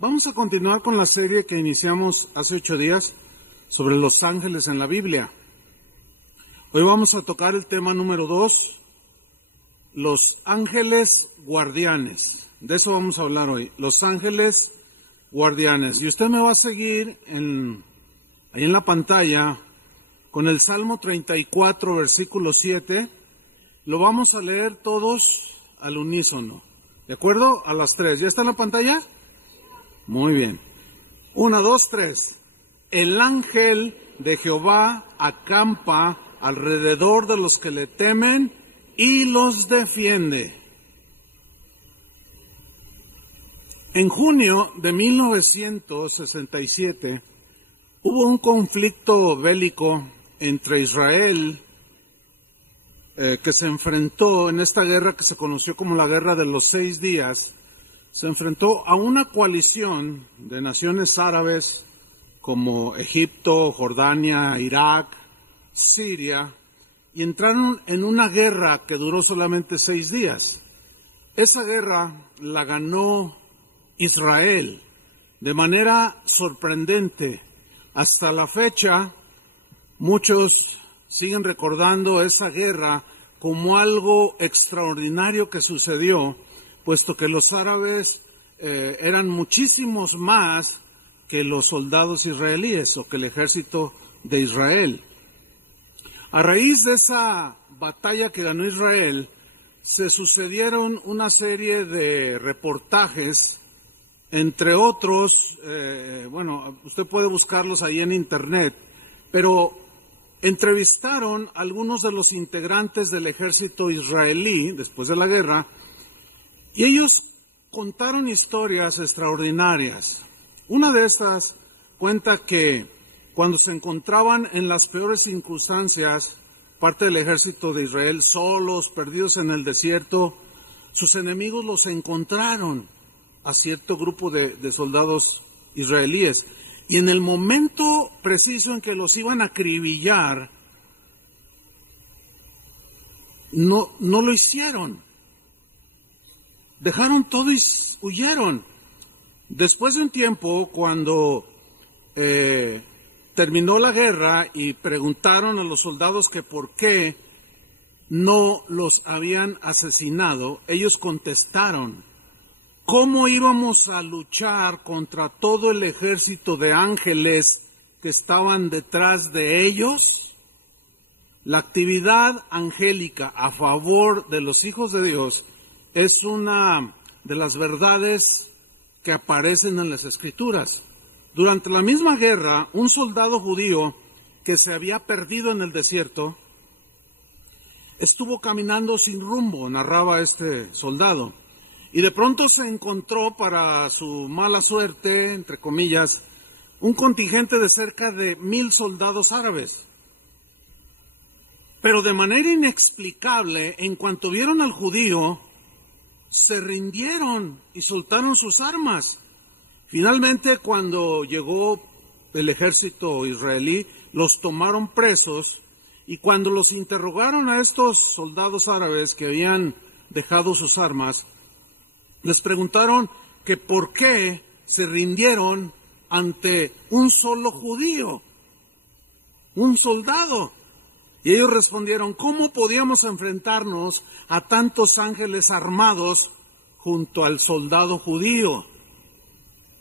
Vamos a continuar con la serie que iniciamos hace 8 días sobre los ángeles en la Biblia. Hoy vamos a tocar el tema número 2, los ángeles guardianes. De eso vamos a hablar hoy, los ángeles guardianes. Y usted me va a seguir ahí en la pantalla con el Salmo 34, versículo 7. Lo vamos a leer todos al unísono. ¿De acuerdo? A las 3. ¿Ya está en la pantalla? Muy bien. 1, 2, 3. El ángel de Jehová acampa alrededor de los que le temen y los defiende. En junio de 1967 hubo un conflicto bélico entre Israel que se enfrentó en esta guerra que se conoció como la Guerra de los 6 días. Se enfrentó a una coalición de naciones árabes como Egipto, Jordania, Irak, Siria, y entraron en una guerra que duró solamente 6 días. Esa guerra la ganó Israel de manera sorprendente. Hasta la fecha, muchos siguen recordando esa guerra como algo extraordinario que sucedió, puesto que los árabes eran muchísimos más que los soldados israelíes o que el ejército de Israel. A raíz de esa batalla que ganó Israel, se sucedieron una serie de reportajes, entre otros, usted puede buscarlos ahí en internet, pero entrevistaron a algunos de los integrantes del ejército israelí después de la guerra, y ellos contaron historias extraordinarias. Una de estas cuenta que cuando se encontraban en las peores circunstancias, parte del ejército de Israel, solos, perdidos en el desierto, sus enemigos los encontraron a cierto grupo de soldados israelíes. Y en el momento preciso en que los iban a acribillar, no lo hicieron. Dejaron todo y huyeron. Después de un tiempo, cuando terminó la guerra y preguntaron a los soldados que por qué no los habían asesinado, ellos contestaron: ¿cómo íbamos a luchar contra todo el ejército de ángeles que estaban detrás de ellos? La actividad angélica a favor de los hijos de Dios es una de las verdades que aparecen en las Escrituras. Durante la misma guerra, un soldado judío que se había perdido en el desierto estuvo caminando sin rumbo, narraba este soldado, y de pronto se encontró, para su mala suerte, entre comillas, un contingente de cerca de 1,000 soldados árabes. Pero de manera inexplicable, en cuanto vieron al judío, se rindieron y soltaron sus armas. Finalmente, cuando llegó el ejército israelí, los tomaron presos, y cuando los interrogaron a estos soldados árabes que habían dejado sus armas, les preguntaron que por qué se rindieron ante un solo judío, un soldado. Y ellos respondieron: ¿cómo podíamos enfrentarnos a tantos ángeles armados junto al soldado judío?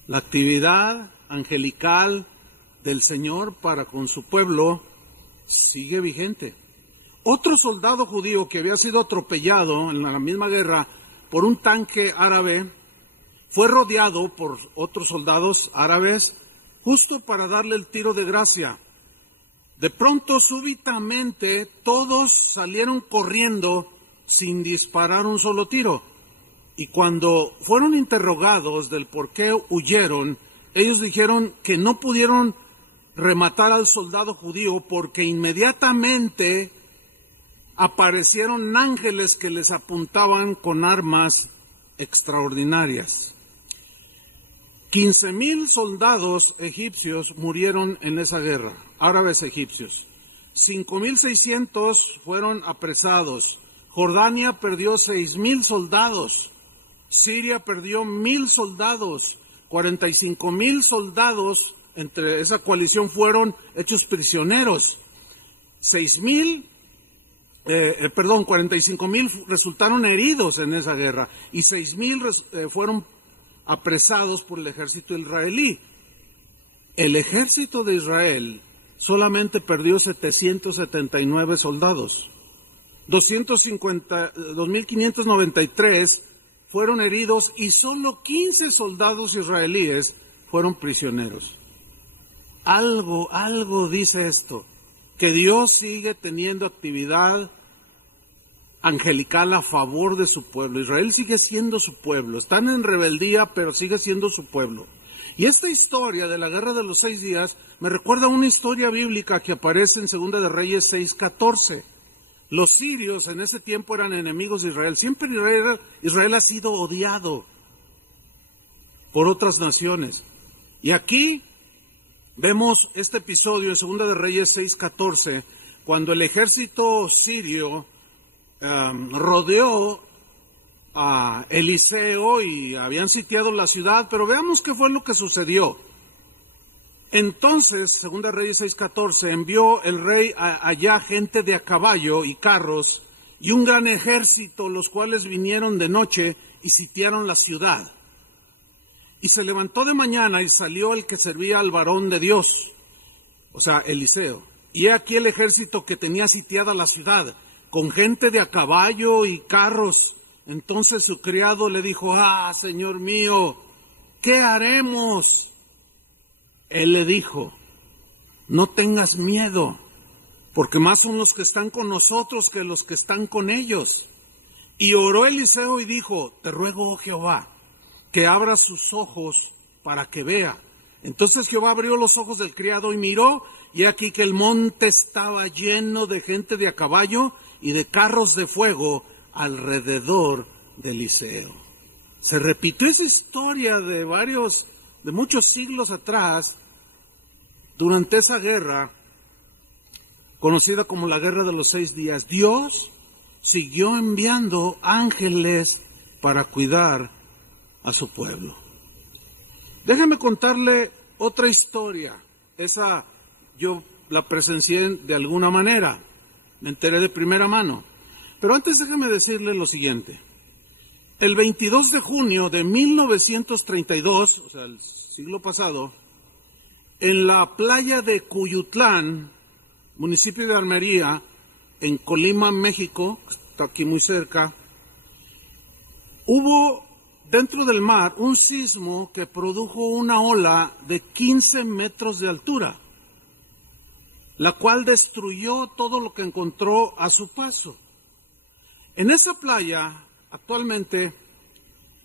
La actividad angelical del Señor para con su pueblo sigue vigente. Otro soldado judío que había sido atropellado en la misma guerra por un tanque árabe fue rodeado por otros soldados árabes justo para darle el tiro de gracia. De pronto, súbitamente, todos salieron corriendo sin disparar un solo tiro. Y cuando fueron interrogados del por qué huyeron, ellos dijeron que no pudieron rematar al soldado judío porque inmediatamente aparecieron ángeles que les apuntaban con armas extraordinarias. 15,000 soldados egipcios murieron en esa guerra, árabes egipcios. 5,600 fueron apresados. Jordania perdió 6,000 soldados. Siria perdió 1,000 soldados. 45,000 soldados entre esa coalición fueron hechos prisioneros. 45,000 resultaron heridos en esa guerra y 6,000 fueron apresados por el ejército israelí. El ejército de Israel solamente perdió 779 soldados. 2,593 fueron heridos y solo 15 soldados israelíes fueron prisioneros. Algo dice esto, que Dios sigue teniendo actividad angelical a favor de su pueblo. Israel sigue siendo su pueblo, están en rebeldía, pero sigue siendo su pueblo. Y esta historia de la guerra de los 6 días me recuerda a una historia bíblica que aparece en 2 de Reyes 6:14. Los sirios en ese tiempo eran enemigos de Israel. Siempre Israel ha sido odiado por otras naciones. Y aquí vemos este episodio en 2 de Reyes 6:14, cuando el ejército sirio rodeó a Eliseo y habían sitiado la ciudad, pero veamos qué fue lo que sucedió. Entonces, 2 Reyes 6:14, envió el rey allá gente de a caballo y carros y un gran ejército, los cuales vinieron de noche y sitiaron la ciudad. Y se levantó de mañana y salió el que servía al varón de Dios, o sea, Eliseo. Y he aquí el ejército que tenía sitiada la ciudad, con gente de a caballo y carros. Entonces su criado le dijo: Señor mío, ¿qué haremos? Él le dijo: no tengas miedo, porque más son los que están con nosotros que los que están con ellos. Y oró Eliseo y dijo: te ruego, oh Jehová, que abra sus ojos para que vea. Entonces Jehová abrió los ojos del criado y miró, y aquí que el monte estaba lleno de gente de a caballo y de carros de fuego alrededor de Eliseo. Se repitió esa historia de muchos siglos atrás, durante esa guerra, conocida como la guerra de los 6 días. Dios siguió enviando ángeles para cuidar a su pueblo. Déjeme contarle otra historia. Esa yo la presencié de alguna manera, me enteré de primera mano. Pero antes déjeme decirle lo siguiente. El 22 de junio de 1932, o sea, el siglo pasado, en la playa de Cuyutlán, municipio de Armería, en Colima, México, está aquí muy cerca, hubo dentro del mar un sismo que produjo una ola de 15 metros de altura, la cual destruyó todo lo que encontró a su paso. En esa playa, actualmente,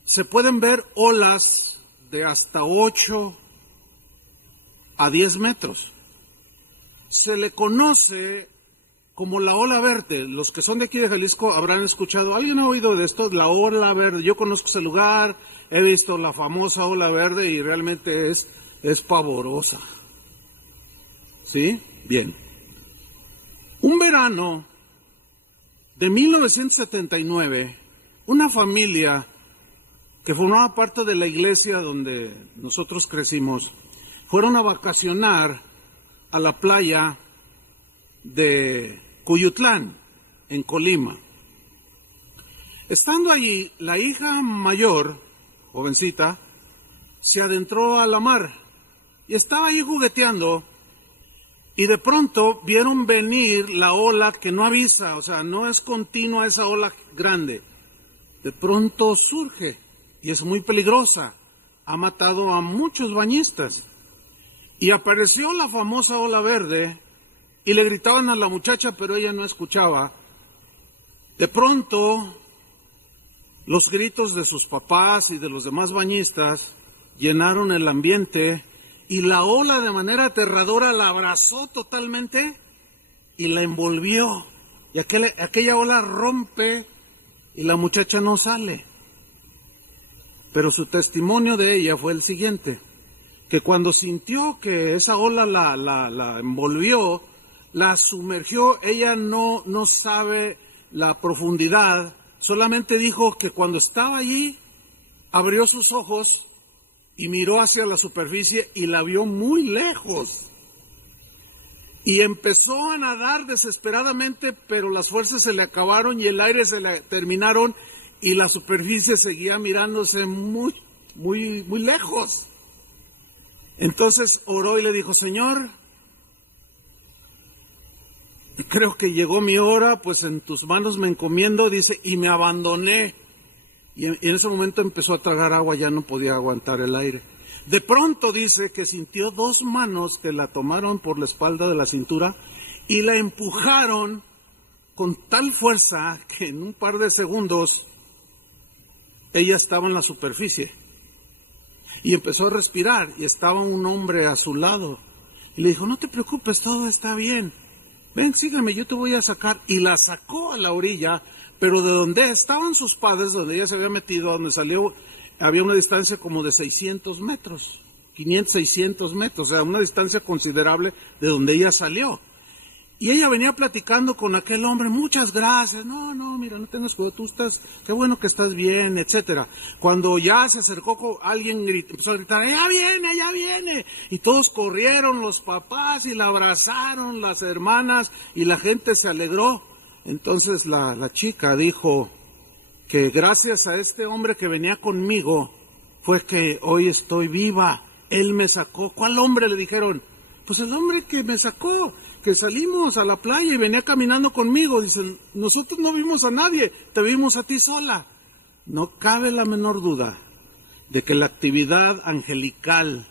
se pueden ver olas de hasta 8 a 10 metros. Se le conoce como la ola verde. Los que son de aquí de Jalisco habrán escuchado. ¿Alguien ha oído de esto? La ola verde. Yo conozco ese lugar, he visto la famosa ola verde y realmente es pavorosa. ¿Sí? Bien. Un verano de 1979, una familia que formaba parte de la iglesia donde nosotros crecimos, fueron a vacacionar a la playa de Cuyutlán, en Colima. Estando allí, la hija mayor, jovencita, se adentró a la mar y estaba ahí jugueteando, y de pronto vieron venir la ola que no avisa, o sea, no es continua esa ola grande. De pronto surge y es muy peligrosa. Ha matado a muchos bañistas. Y apareció la famosa ola verde y le gritaban a la muchacha, pero ella no escuchaba. De pronto, los gritos de sus papás y de los demás bañistas llenaron el ambiente y la ola de manera aterradora la abrazó totalmente y la envolvió. Y aquella ola rompe y la muchacha no sale. Pero su testimonio de ella fue el siguiente: que cuando sintió que esa ola la envolvió, la sumergió, ella no sabe la profundidad, solamente dijo que cuando estaba allí, abrió sus ojos y miró hacia la superficie y la vio muy lejos. Y empezó a nadar desesperadamente, pero las fuerzas se le acabaron y el aire se le terminaron y la superficie seguía mirándose muy lejos. Entonces oró y le dijo: Señor, creo que llegó mi hora, pues en tus manos me encomiendo, dice, y me abandoné. Y en ese momento empezó a tragar agua, ya no podía aguantar el aire. De pronto dice que sintió dos manos que la tomaron por la espalda de la cintura y la empujaron con tal fuerza que en un par de segundos ella estaba en la superficie. Y empezó a respirar y estaba un hombre a su lado. Y le dijo: no te preocupes, todo está bien. Ven, sígueme, yo te voy a sacar. Y la sacó a la orilla, pero de donde estaban sus padres, donde ella se había metido, donde salió, había una distancia como de 600 metros, 500, 600 metros, o sea, una distancia considerable de donde ella salió. Y ella venía platicando con aquel hombre: muchas gracias, no, mira, no tengas cuidado, tú estás, qué bueno que estás bien, etcétera. Cuando ya se acercó, alguien empezó a gritar: ¡ella viene! Y todos corrieron, los papás, y la abrazaron, las hermanas, y la gente se alegró. Entonces la chica dijo que gracias a este hombre que venía conmigo fue que hoy estoy viva. Él me sacó. ¿Cuál hombre?, le dijeron. Pues el hombre que me sacó, que salimos a la playa y venía caminando conmigo. Dicen: nosotros no vimos a nadie, te vimos a ti sola. No cabe la menor duda de que la actividad angelical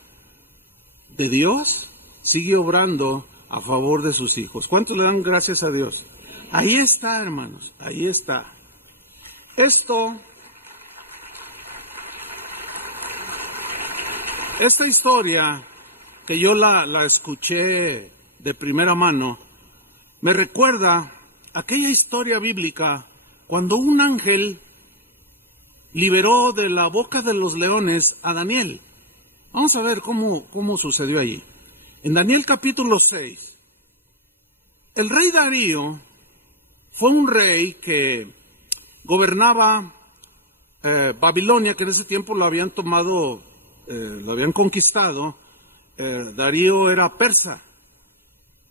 de Dios sigue obrando a favor de sus hijos. ¿Cuántos le dan gracias a Dios? Ahí está, hermanos, ahí está. Esta historia, que yo la escuché de primera mano, me recuerda aquella historia bíblica cuando un ángel liberó de la boca de los leones a Daniel. Vamos a ver cómo sucedió allí. En Daniel capítulo 6, el rey Darío fue un rey que gobernaba Babilonia, que en ese tiempo lo habían tomado, lo habían conquistado. Darío era persa.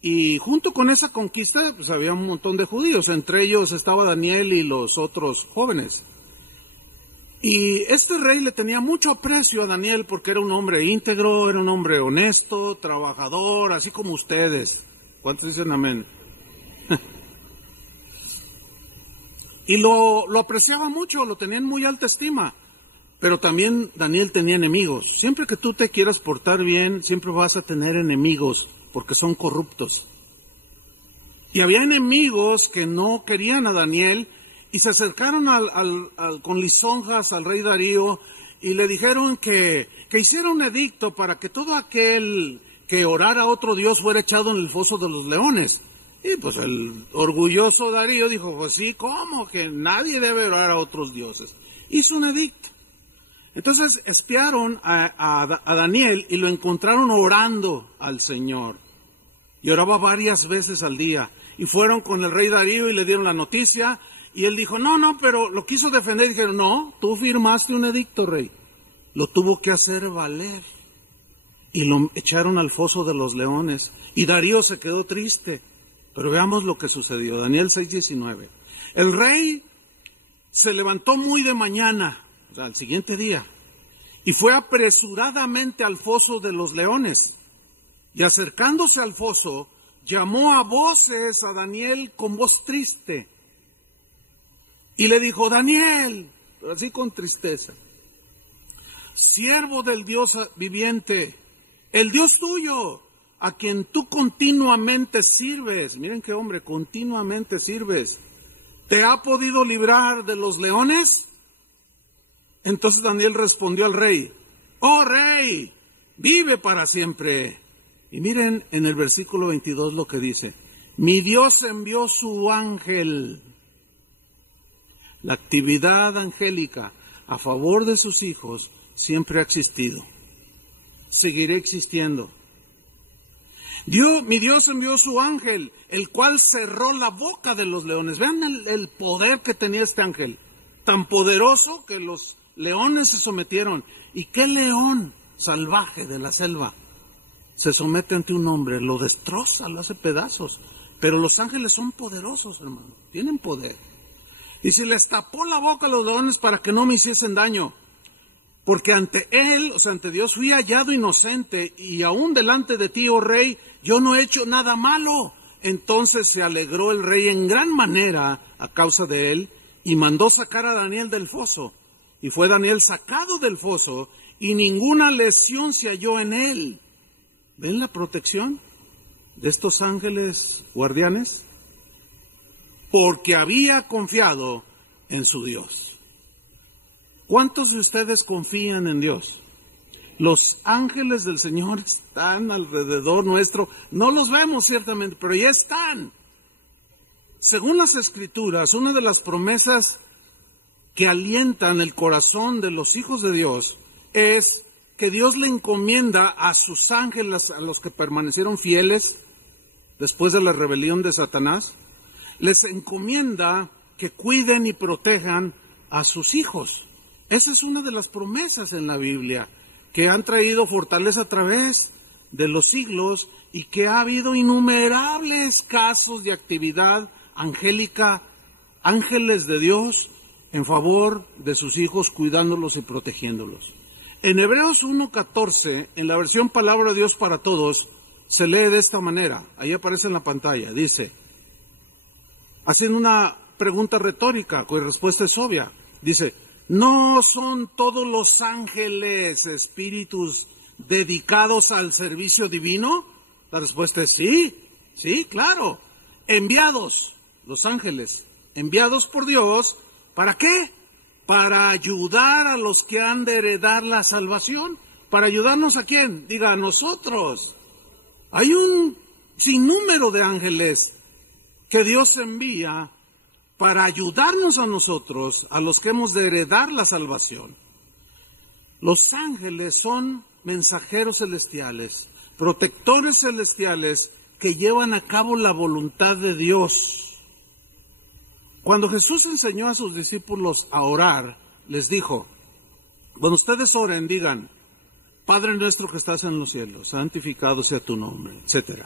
Y junto con esa conquista, pues había un montón de judíos. Entre ellos estaba Daniel y los otros jóvenes. Y este rey le tenía mucho aprecio a Daniel porque era un hombre íntegro, era un hombre honesto, trabajador, así como ustedes. ¿Cuántos dicen amén? Y lo apreciaba mucho, lo tenía en muy alta estima. Pero también Daniel tenía enemigos. Siempre que tú te quieras portar bien, siempre vas a tener enemigos, porque son corruptos. Y había enemigos que no querían a Daniel y se acercaron con lisonjas al rey Darío y le dijeron que hiciera un edicto para que todo aquel que orara a otro dios fuera echado en el foso de los leones. Y pues el orgulloso Darío dijo: pues sí, ¿cómo? Que nadie debe orar a otros dioses. Hizo un edicto. Entonces espiaron a Daniel y lo encontraron orando al Señor. Y oraba varias veces al día. Y fueron con el rey Darío y le dieron la noticia. Y él dijo: no, pero lo quiso defender. Y dijeron: no, tú firmaste un edicto, rey. Lo tuvo que hacer valer. Y lo echaron al foso de los leones. Y Darío se quedó triste. Pero veamos lo que sucedió. Daniel 6:19. El rey se levantó muy de mañana, o sea, al siguiente día, y fue apresuradamente al foso de los leones. Y acercándose al foso, llamó a voces a Daniel con voz triste. Y le dijo: Daniel, así con tristeza, siervo del Dios viviente, el Dios tuyo, a quien tú continuamente sirves. Miren qué hombre, continuamente sirves. ¿Te ha podido librar de los leones? Entonces Daniel respondió al rey: oh rey, vive para siempre. Y miren en el versículo 22 lo que dice: mi Dios envió su ángel. La actividad angélica a favor de sus hijos siempre ha existido. Seguirá existiendo. Mi Dios envió su ángel, el cual cerró la boca de los leones. Vean el poder que tenía este ángel, tan poderoso que los leones se sometieron. ¿Y qué león salvaje de la selva se somete ante un hombre, lo destroza, lo hace pedazos. Pero los ángeles son poderosos, hermano, tienen poder. Y si les tapó la boca a los leones para que no me hiciesen daño, porque ante él, o sea, ante Dios, fui hallado inocente, y aún delante de ti, oh rey, yo no he hecho nada malo. Entonces se alegró el rey en gran manera a causa de él, y mandó sacar a Daniel del foso. Y fue Daniel sacado del foso, y ninguna lesión se halló en él. ¿Ven la protección de estos ángeles guardianes? Porque había confiado en su Dios. ¿Cuántos de ustedes confían en Dios? Los ángeles del Señor están alrededor nuestro. No los vemos ciertamente, pero ya están. Según las Escrituras, una de las promesas que alientan el corazón de los hijos de Dios es que Dios le encomienda a sus ángeles, a los que permanecieron fieles después de la rebelión de Satanás, les encomienda que cuiden y protejan a sus hijos. Esa es una de las promesas en la Biblia, que han traído fortaleza a través de los siglos y que ha habido innumerables casos de actividad angélica, ángeles de Dios en favor de sus hijos, cuidándolos y protegiéndolos. En Hebreos 1:14, en la versión Palabra de Dios para Todos, se lee de esta manera, ahí aparece en la pantalla, dice, haciendo una pregunta retórica, cuya respuesta es obvia, dice, ¿no son todos los ángeles espíritus dedicados al servicio divino? La respuesta es sí, sí, claro. Enviados, los ángeles, enviados por Dios, ¿para qué? Para ayudar a los que han de heredar la salvación. ¿Para ayudarnos a quién? Diga, a nosotros. Hay un sinnúmero de ángeles que Dios envía para ayudarnos a nosotros, a los que hemos de heredar la salvación. Los ángeles son mensajeros celestiales, protectores celestiales que llevan a cabo la voluntad de Dios. Cuando Jesús enseñó a sus discípulos a orar, les dijo, cuando ustedes oren, digan, Padre nuestro que estás en los cielos, santificado sea tu nombre, etc.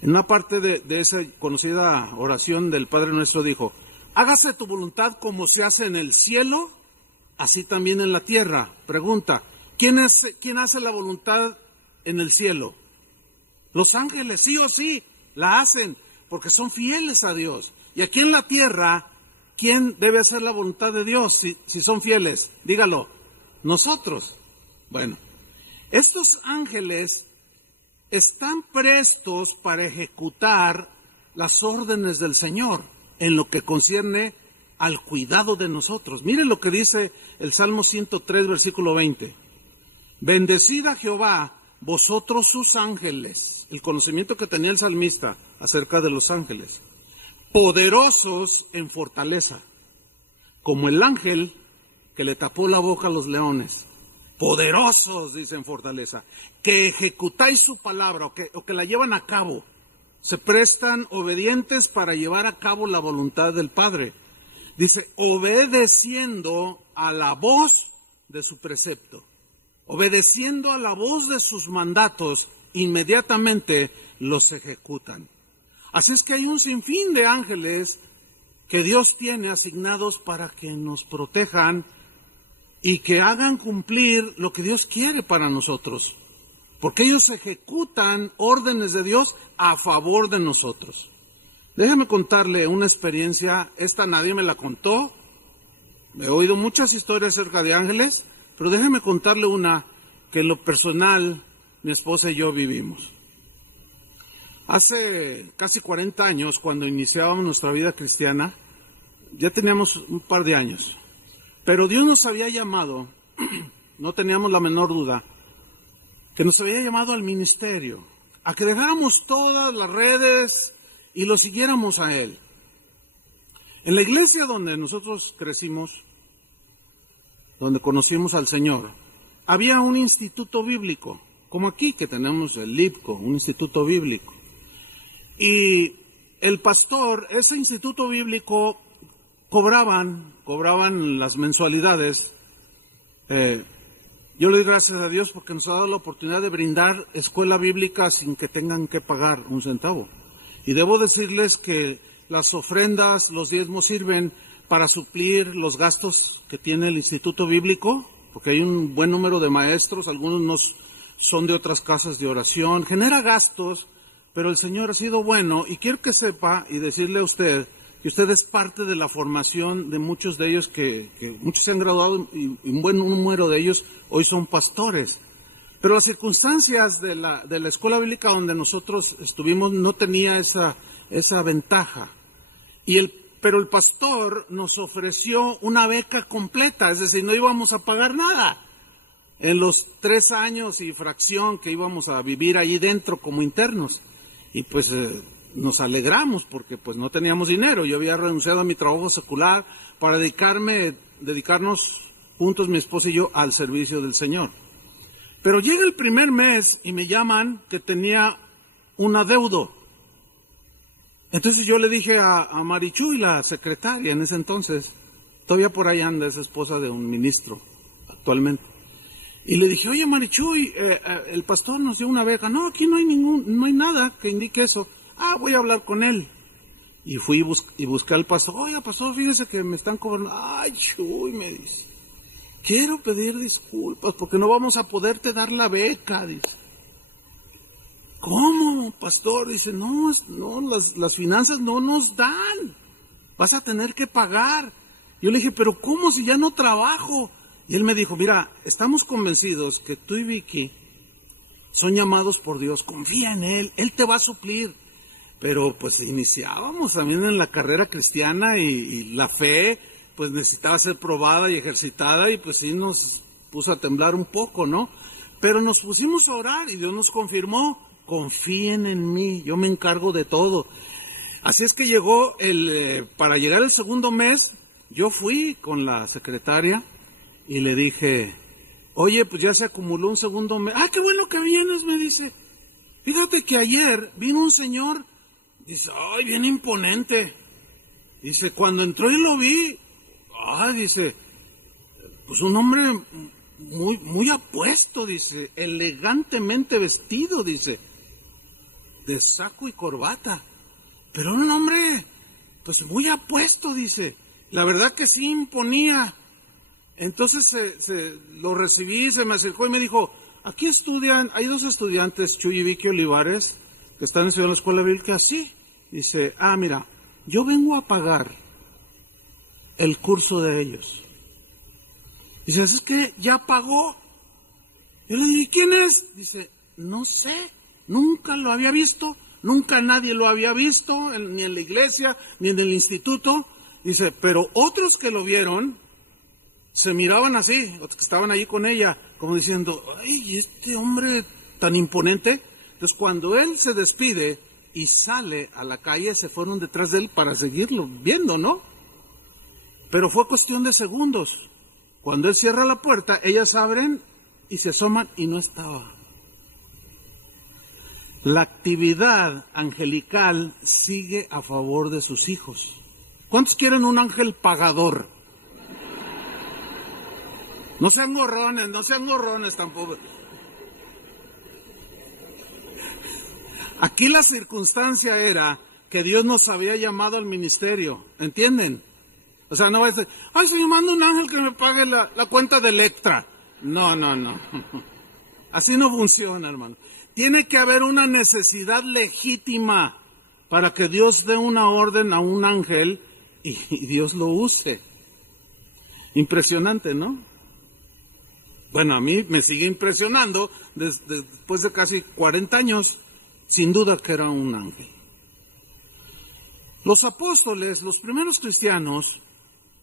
En una parte de esa conocida oración del Padre nuestro dijo, hágase tu voluntad como se hace en el cielo, así también en la tierra. Pregunta, ¿quién hace la voluntad en el cielo? Los ángeles, sí o sí, la hacen, porque son fieles a Dios. Y aquí en la tierra, ¿quién debe hacer la voluntad de Dios si son fieles? Dígalo, nosotros. Bueno, estos ángeles están prestos para ejecutar las órdenes del Señor en lo que concierne al cuidado de nosotros. Miren lo que dice el Salmo 103, versículo 20. Bendecid a Jehová, vosotros sus ángeles. El conocimiento que tenía el salmista acerca de los ángeles. Poderosos en fortaleza, como el ángel que le tapó la boca a los leones. Poderosos, dice, en fortaleza, que ejecutáis su palabra o que la llevan a cabo. Se prestan obedientes para llevar a cabo la voluntad del Padre. Dice, obedeciendo a la voz de su precepto, obedeciendo a la voz de sus mandatos, inmediatamente los ejecutan. Así es que hay un sinfín de ángeles que Dios tiene asignados para que nos protejan y que hagan cumplir lo que Dios quiere para nosotros, porque ellos ejecutan órdenes de Dios a favor de nosotros. Déjeme contarle una experiencia, esta nadie me la contó, he oído muchas historias acerca de ángeles, pero déjeme contarle una que en lo personal mi esposa y yo vivimos. Hace casi 40 años, cuando iniciábamos nuestra vida cristiana, ya teníamos un par de años, pero Dios nos había llamado, no teníamos la menor duda, que nos había llamado al ministerio, a que dejáramos todas las redes y lo siguiéramos a Él. En la iglesia donde nosotros crecimos, donde conocimos al Señor, había un instituto bíblico, como aquí que tenemos el LIBCO, un instituto bíblico. Y el pastor, ese instituto bíblico, cobraban las mensualidades Yo le doy gracias a Dios porque nos ha dado la oportunidad de brindar escuela bíblica sin que tengan que pagar un centavo. Y debo decirles que las ofrendas, los diezmos sirven para suplir los gastos que tiene el Instituto Bíblico, porque hay un buen número de maestros, algunos son de otras casas de oración, genera gastos, pero el Señor ha sido bueno y quiero que sepa y decirle a usted que usted es parte de la formación de muchos de ellos que muchos se han graduado y un buen número de ellos hoy son pastores. Pero las circunstancias de la escuela bíblica donde nosotros estuvimos no tenía esa ventaja. Pero el pastor nos ofreció una beca completa, es decir, no íbamos a pagar nada. En los 3 años y fracción que íbamos a vivir ahí dentro como internos. Y pues nos alegramos porque pues no teníamos dinero. Yo había renunciado a mi trabajo secular para dedicarnos juntos mi esposa y yo al servicio del Señor. Pero llega el primer mes y me llaman que tenía un adeudo. Entonces yo le dije a Marichuy, la secretaria en ese entonces, todavía por ahí anda, es esposa de un ministro actualmente. Y le dije, oye Marichuy, el pastor nos dio una beca. No, aquí no hay nada que indique eso. Voy a hablar con él. Y fui y busqué al pastor. Oye, pastor, fíjese que me están cobrando. Ay, Chuy, me dice. Quiero pedir disculpas porque no vamos a poderte dar la beca, dice. ¿Cómo, pastor? Dice, no, las finanzas no nos dan. Vas a tener que pagar. Yo le dije, pero ¿cómo si ya no trabajo? Y él me dijo, mira, estamos convencidos que tú y Vicky son llamados por Dios. Confía en Él te va a suplir. Pero pues iniciábamos también en la carrera cristiana y la fe pues necesitaba ser probada y ejercitada y pues sí nos puso a temblar un poco, ¿no? Pero nos pusimos a orar y Dios nos confirmó, confíen en mí, yo me encargo de todo. Así es que llegó para llegar el segundo mes, yo fui con la secretaria y le dije, oye, pues ya se acumuló un segundo mes. Qué bueno que vienes, me dice. Fíjate que ayer vino un señor, dice, ay, bien imponente. Dice, cuando entró y lo vi, dice, pues un hombre muy, muy apuesto, dice, elegantemente vestido, dice, de saco y corbata. Pero un hombre, pues muy apuesto, dice. La verdad que sí imponía. Entonces lo recibí, se me acercó y me dijo, aquí estudian, hay 2 estudiantes, Chuy y Vicky Olivares, que están estudiando en la escuela bíblica. Sí. Dice, mira, yo vengo a pagar el curso de ellos. Dice, ¿es que ya pagó? Yo le dije, ¿quién es? Dice, no sé, nunca lo había visto, nunca nadie lo había visto, ni en la iglesia, ni en el instituto. Dice, pero otros que lo vieron, se miraban así, otros que estaban ahí con ella, como diciendo, ay, este hombre tan imponente. Entonces cuando él se despide y sale a la calle, se fueron detrás de él para seguirlo viendo, ¿no? Pero fue cuestión de segundos. Cuando él cierra la puerta, ellas abren y se asoman y no estaba. La actividad angelical sigue a favor de sus hijos. ¿Cuántos quieren un ángel pagador? No sean gorrones tampoco. Aquí la circunstancia era que Dios nos había llamado al ministerio, ¿entienden? O sea, no va a decir, ay, estoy llamando a un ángel que me pague la cuenta de Electra. No. Así no funciona, hermano. Tiene que haber una necesidad legítima para que Dios dé una orden a un ángel y Dios lo use. Impresionante, ¿no? Bueno, a mí me sigue impresionando después de casi 40 años, sin duda que era un ángel. Los apóstoles, los primeros cristianos,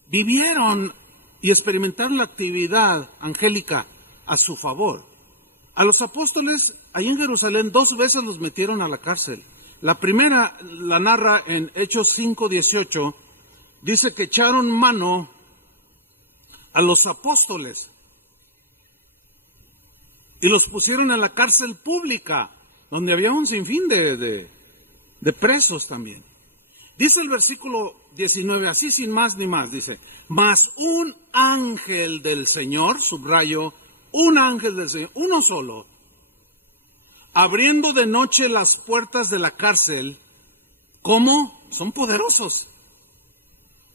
vivieron y experimentaron la actividad angélica a su favor. A los apóstoles, ahí en Jerusalén, 2 veces los metieron a la cárcel. La primera la narra en Hechos 5:18, dice que echaron mano a los apóstoles y los pusieron en la cárcel pública, donde había un sinfín de presos también. Dice el versículo 19, así sin más ni más, dice, mas un ángel del Señor, subrayo, un ángel del Señor, uno solo, abriendo de noche las puertas de la cárcel. ¿Cómo? Son poderosos.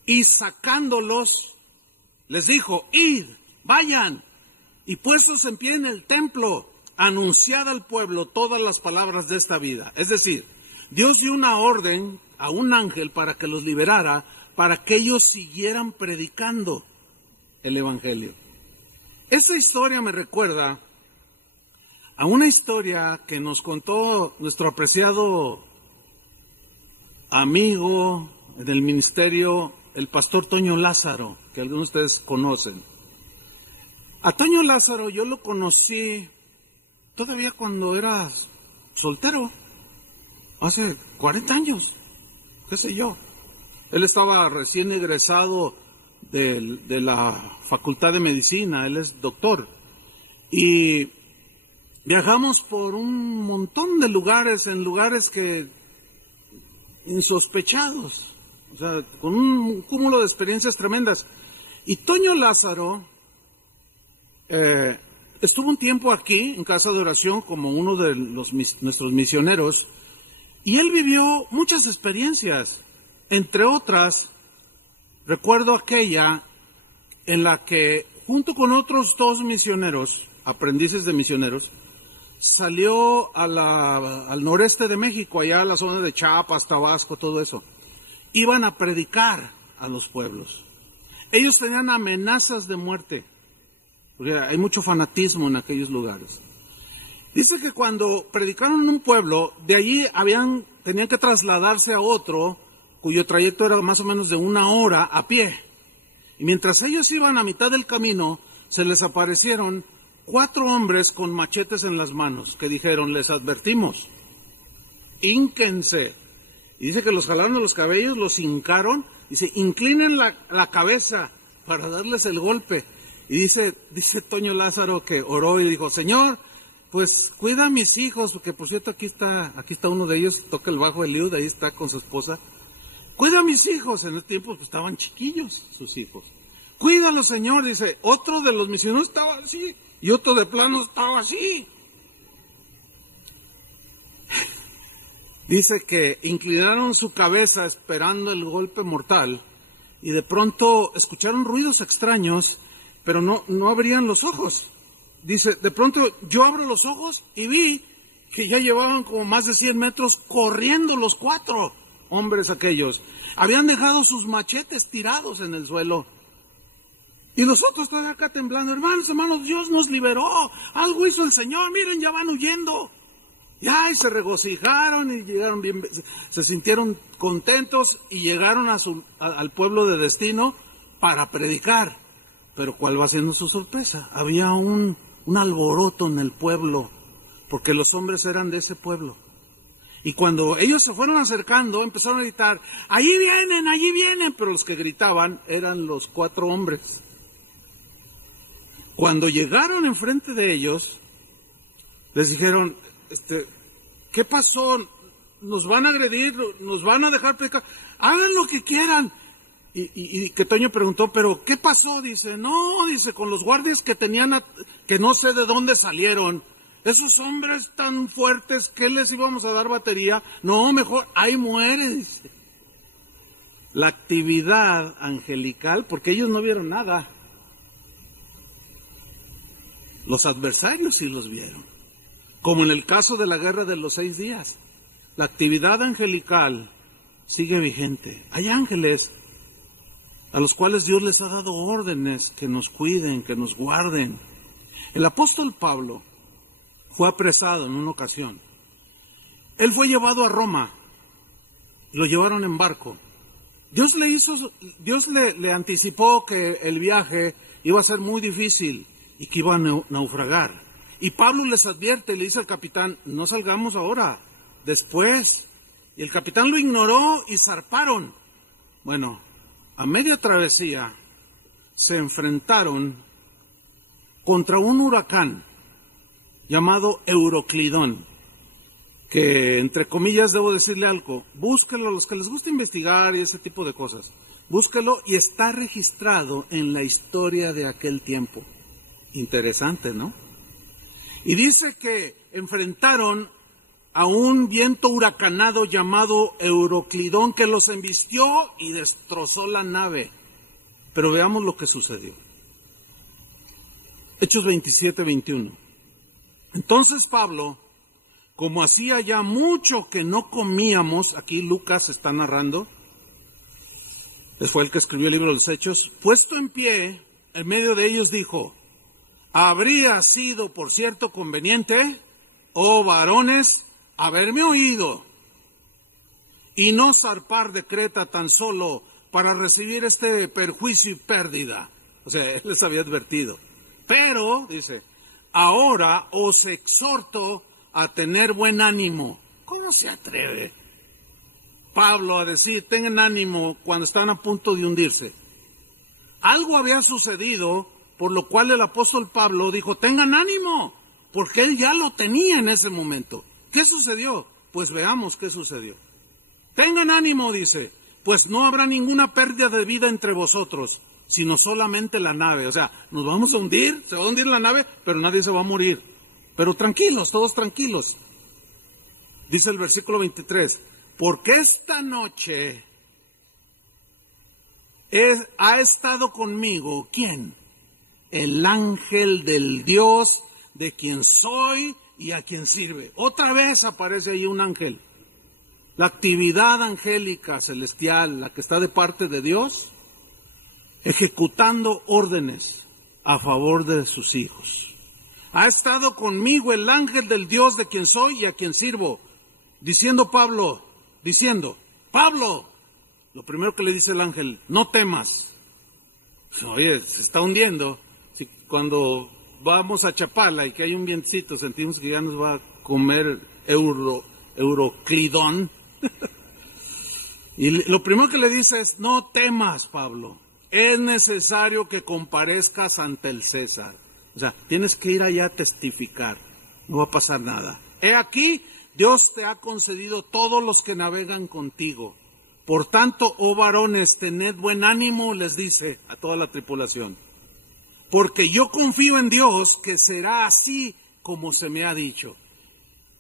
Y sacándolos, les dijo, id, vayan, y puestos en pie en el templo, anunciad al pueblo todas las palabras de esta vida. Es decir, Dios dio una orden a un ángel para que los liberara, para que ellos siguieran predicando el Evangelio. Esta historia me recuerda a una historia que nos contó nuestro apreciado amigo del ministerio, el pastor Toño Lázaro, que algunos de ustedes conocen. A Toño Lázaro yo lo conocí todavía cuando era soltero, hace 40 años, qué sé yo. Él estaba recién egresado de la Facultad de Medicina, él es doctor. Y viajamos por un montón de lugares, en lugares que insospechados, o sea, con un cúmulo de experiencias tremendas. Y Toño Lázaro estuvo un tiempo aquí, en Casa de Oración, como uno de nuestros misioneros, y él vivió muchas experiencias. Entre otras, recuerdo aquella en la que, junto con otros dos misioneros, aprendices de misioneros, salió al noreste de México, allá a la zona de Chiapas, Tabasco, todo eso. Iban a predicar a los pueblos. Ellos tenían amenazas de muerte, porque hay mucho fanatismo en aquellos lugares. Dice que cuando predicaron en un pueblo, de allí tenían que trasladarse a otro, cuyo trayecto era más o menos de 1 hora a pie. Y mientras ellos iban a mitad del camino, se les aparecieron 4 hombres con machetes en las manos, que dijeron, les advertimos, hínquense. Y dice que los jalaron de los cabellos, los hincaron, dice, inclinen la cabeza para darles el golpe. Y dice Toño Lázaro que oró y dijo, Señor, pues cuida a mis hijos, porque por cierto aquí está uno de ellos, toca el bajo del liud, ahí está con su esposa. Cuida a mis hijos, en el tiempo pues, estaban chiquillos sus hijos. Cuídalos, Señor, dice, otro de los misioneros estaba así, y otro de plano estaba así. Dice que inclinaron su cabeza esperando el golpe mortal, y de pronto escucharon ruidos extraños, pero no abrían los ojos. Dice, de pronto yo abro los ojos y vi que ya llevaban como más de 100 metros corriendo los 4 hombres aquellos. Habían dejado sus machetes tirados en el suelo. Y los otros estaban acá temblando. Hermanos, Dios nos liberó. Algo hizo el Señor. Miren, ya van huyendo. Ya, y se regocijaron y llegaron bien, se sintieron contentos y llegaron al pueblo de destino para predicar. Pero ¿cuál va siendo su sorpresa? Había un alboroto en el pueblo, porque los hombres eran de ese pueblo. Y cuando ellos se fueron acercando, empezaron a gritar, allí vienen, pero los que gritaban eran los 4 hombres. Cuando llegaron enfrente de ellos, les dijeron, ¿qué pasó? Nos van a agredir, nos van a dejar pecar, hagan lo que quieran. Y que Toño preguntó, ¿pero qué pasó? Dice, no, dice, con los guardias que tenían, que no sé de dónde salieron, esos hombres tan fuertes, ¿qué les íbamos a dar batería? No, mejor, ahí mueren, dice. La actividad angelical, porque ellos no vieron nada. Los adversarios sí los vieron. Como en el caso de la guerra de los 6 días. La actividad angelical sigue vigente. Hay ángeles a los cuales Dios les ha dado órdenes que nos cuiden, que nos guarden. El apóstol Pablo fue apresado en una ocasión. Él fue llevado a Roma, lo llevaron en barco. Dios le anticipó que el viaje iba a ser muy difícil y que iba a naufragar. Y Pablo les advierte y le dice al capitán, no salgamos ahora, después. Y el capitán lo ignoró y zarparon. Bueno, a media travesía se enfrentaron contra un huracán llamado Euroclidón, que entre comillas debo decirle algo, búsquelo a los que les gusta investigar y ese tipo de cosas, búsquelo y está registrado en la historia de aquel tiempo. Interesante, ¿no? Y dice que enfrentaron a un viento huracanado llamado Euroclidón que los embistió y destrozó la nave. Pero veamos lo que sucedió. Hechos 27-21. Entonces Pablo, como hacía ya mucho que no comíamos, aquí Lucas está narrando, fue el que escribió el libro de los Hechos, puesto en pie, en medio de ellos dijo, habría sido por cierto conveniente, oh varones, haberme oído y no zarpar de Creta tan solo para recibir este perjuicio y pérdida. O sea, él les había advertido. Pero, dice, ahora os exhorto a tener buen ánimo. ¿Cómo se atreve Pablo a decir, tengan ánimo cuando están a punto de hundirse? Algo había sucedido, por lo cual el apóstol Pablo dijo, tengan ánimo, porque él ya lo tenía en ese momento. ¿Qué sucedió? Pues veamos qué sucedió. Tengan ánimo, dice, pues no habrá ninguna pérdida de vida entre vosotros, sino solamente la nave. O sea, nos vamos a hundir, se va a hundir la nave, pero nadie se va a morir. Pero tranquilos, todos tranquilos. Dice el versículo 23, porque esta noche ha estado conmigo, ¿quién? El ángel del Dios de quien soy y a quien sirve. Otra vez aparece ahí un ángel. La actividad angélica celestial, la que está de parte de Dios, ejecutando órdenes a favor de sus hijos. Ha estado conmigo el ángel del Dios de quien soy y a quien sirvo. Diciendo Pablo, lo primero que le dice el ángel, no temas. Oye, se está hundiendo. Si cuando vamos a Chapala y que hay un vientecito, sentimos que ya nos va a comer Euroclidón. Y lo primero que le dice es, no temas, Pablo. Es necesario que comparezcas ante el César. O sea, tienes que ir allá a testificar. No va a pasar nada. He aquí, Dios te ha concedido todos los que navegan contigo. Por tanto, oh varones, tened buen ánimo, les dice a toda la tripulación. Porque yo confío en Dios que será así como se me ha dicho.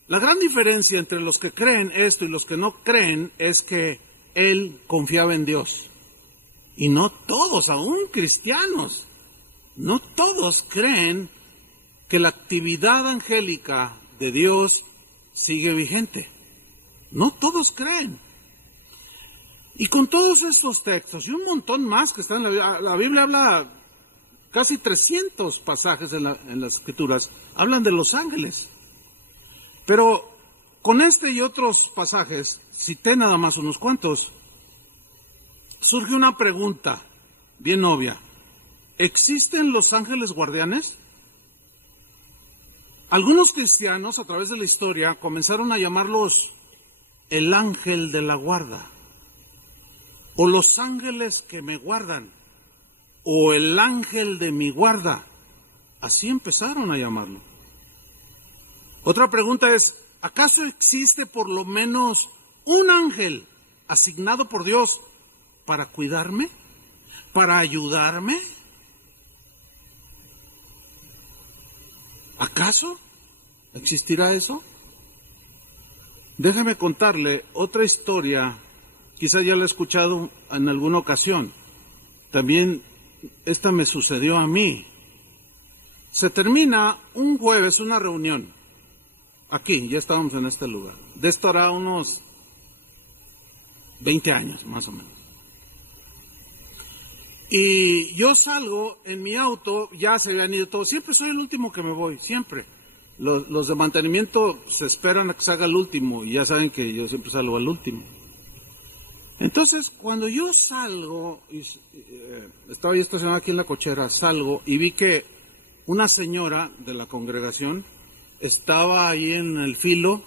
La gran diferencia entre los que creen esto y los que no creen es que él confiaba en Dios. Y no todos, aún cristianos, no todos creen que la actividad angélica de Dios sigue vigente. No todos creen. Y con todos estos textos y un montón más que están en la Biblia habla, casi 300 pasajes en las Escrituras, hablan de los ángeles. Pero con este y otros pasajes, cité nada más unos cuantos, surge una pregunta bien obvia. ¿Existen los ángeles guardianes? Algunos cristianos a través de la historia comenzaron a llamarlos el ángel de la guarda, o los ángeles que me guardan, o el ángel de mi guarda. Así empezaron a llamarlo. Otra pregunta es, ¿acaso existe por lo menos un ángel asignado por Dios para cuidarme? ¿Para ayudarme? ¿Acaso existirá eso? Déjame contarle otra historia, quizá ya la he escuchado en alguna ocasión. También esta me sucedió a mí. Se termina un jueves una reunión. Aquí, ya estábamos en este lugar. De esto hará unos 20 años, más o menos. Y yo salgo en mi auto, ya se habían ido todos. Siempre soy el último que me voy, siempre. Los de mantenimiento se esperan a que salga el último, y ya saben que yo siempre salgo al último. Entonces, cuando yo salgo, estaba yo estacionado aquí en la cochera, salgo y vi que una señora de la congregación estaba ahí en el filo,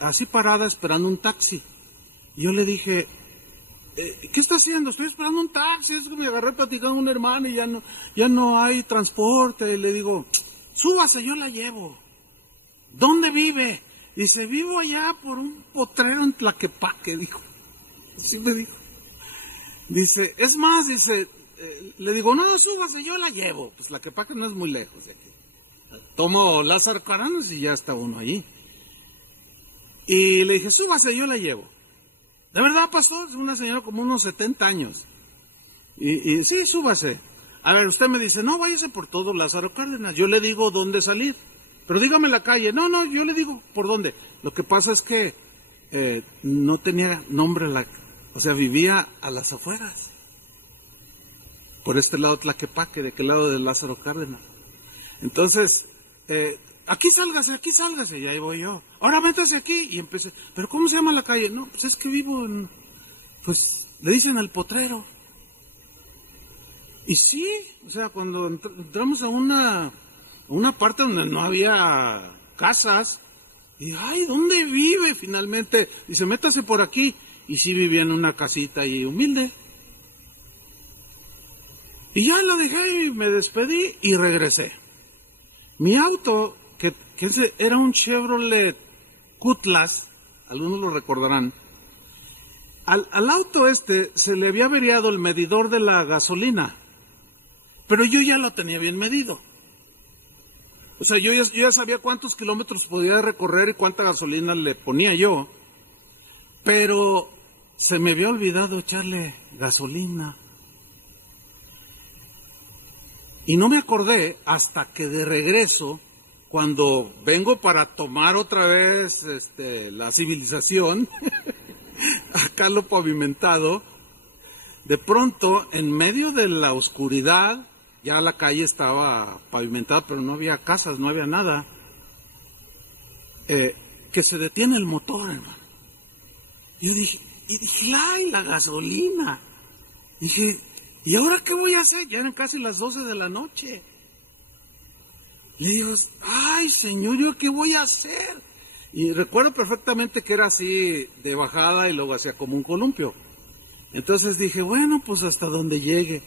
así parada, esperando un taxi. Yo le dije, ¿qué está haciendo? Estoy esperando un taxi, es que me agarré platicando con un hermano y ya no hay transporte. Y le digo, súbase, yo la llevo. ¿Dónde vive? Dice, vivo allá por un potrero en Tlaquepaque, dijo. Así me dijo. Dice, es más, dice, le digo, no, súbase, yo la llevo. Pues la Quepaque no es muy lejos de aquí. Tomo Lázaro Cárdenas y ya está uno allí. Y le dije, súbase, yo la llevo. De verdad pasó, es una señora como unos 70 años. Y sí, súbase. A ver, usted me dice, no, váyase por todo Lázaro Cárdenas. Yo le digo dónde salir. Pero dígame la calle. No, yo le digo por dónde. Lo que pasa es que no tenía nombre, o sea, vivía a las afueras. Por este lado Tlaquepaque, de aquel lado de Lázaro Cárdenas. Entonces, aquí sálgase, y ahí voy yo. Ahora métase aquí, y empecé, ¿pero cómo se llama la calle? No, pues es que vivo en, pues, le dicen El Potrero. Y sí, o sea, cuando entramos a una parte donde no había casas, y ay, ¿dónde vive finalmente? Dice, métase por aquí, y sí vivía en una casita ahí humilde. Y ya lo dejé y me despedí y regresé. Mi auto, que era un Chevrolet Cutlass, algunos lo recordarán, al auto se le había averiado el medidor de la gasolina, pero yo ya lo tenía bien medido. O sea, yo ya sabía cuántos kilómetros podía recorrer y cuánta gasolina le ponía yo, pero se me había olvidado echarle gasolina. Y no me acordé hasta que de regreso, cuando vengo para tomar otra vez la civilización, acá lo pavimentado, de pronto, en medio de la oscuridad, ya la calle estaba pavimentada, pero no había casas, no había nada, que se detiene el motor, hermano. Yo dije, ¡ay, la gasolina! Dije, ¿y ahora qué voy a hacer? Ya eran casi las 12 de la noche. Le digo, ¡ay, señor, yo qué voy a hacer! Y recuerdo perfectamente que era así de bajada y luego hacía como un columpio. Entonces dije, bueno, pues hasta donde llegue.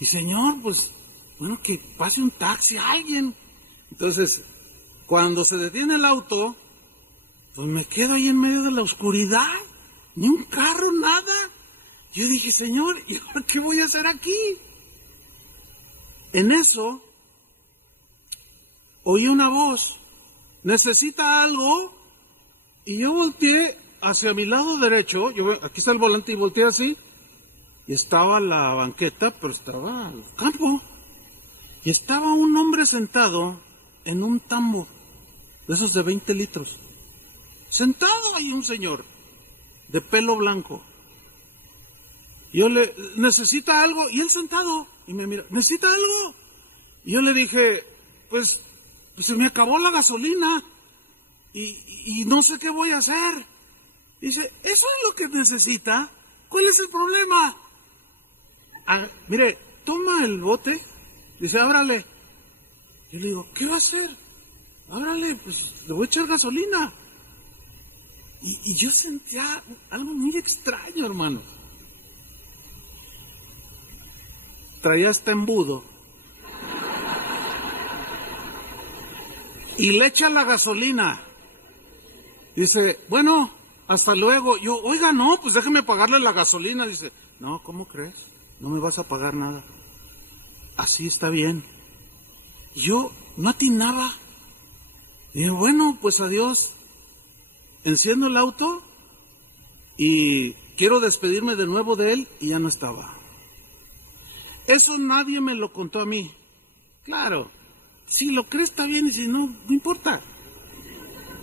Y señor, pues, bueno, que pase un taxi, alguien. Entonces, cuando se detiene el auto, pues me quedo ahí en medio de la oscuridad. Ni un carro, nada. Yo dije, señor, ¿y ahora qué voy a hacer aquí? En eso, oí una voz, ¿necesita algo? Y yo volteé hacia mi lado derecho, aquí está el volante y volteé así, y estaba la banqueta, pero estaba el campo. Y estaba un hombre sentado en un tambo, de esos de 20 litros. Sentado ahí un señor, de pelo blanco. Yo ¿necesita algo? Y él sentado, y me mira, ¿necesita algo? Y yo le dije, pues se me acabó la gasolina, y no sé qué voy a hacer. Dice, ¿eso es lo que necesita? ¿Cuál es el problema? Mire, toma el bote, dice, ábrale. Y le digo, ¿qué va a hacer? Ábrale, pues le voy a echar gasolina. Y yo sentía algo muy extraño, hermano. Traía este embudo y le echa la gasolina. Dice, bueno, hasta luego. Yo, oiga, no, pues déjeme pagarle la gasolina. Dice, no, ¿cómo crees? No me vas a pagar nada. Así está bien. Yo no atinaba. Dije, bueno, pues adiós. Enciendo el auto y quiero despedirme de nuevo de él y ya no estaba. Eso nadie me lo contó a mí. Claro, si lo crees está bien y si no, no importa.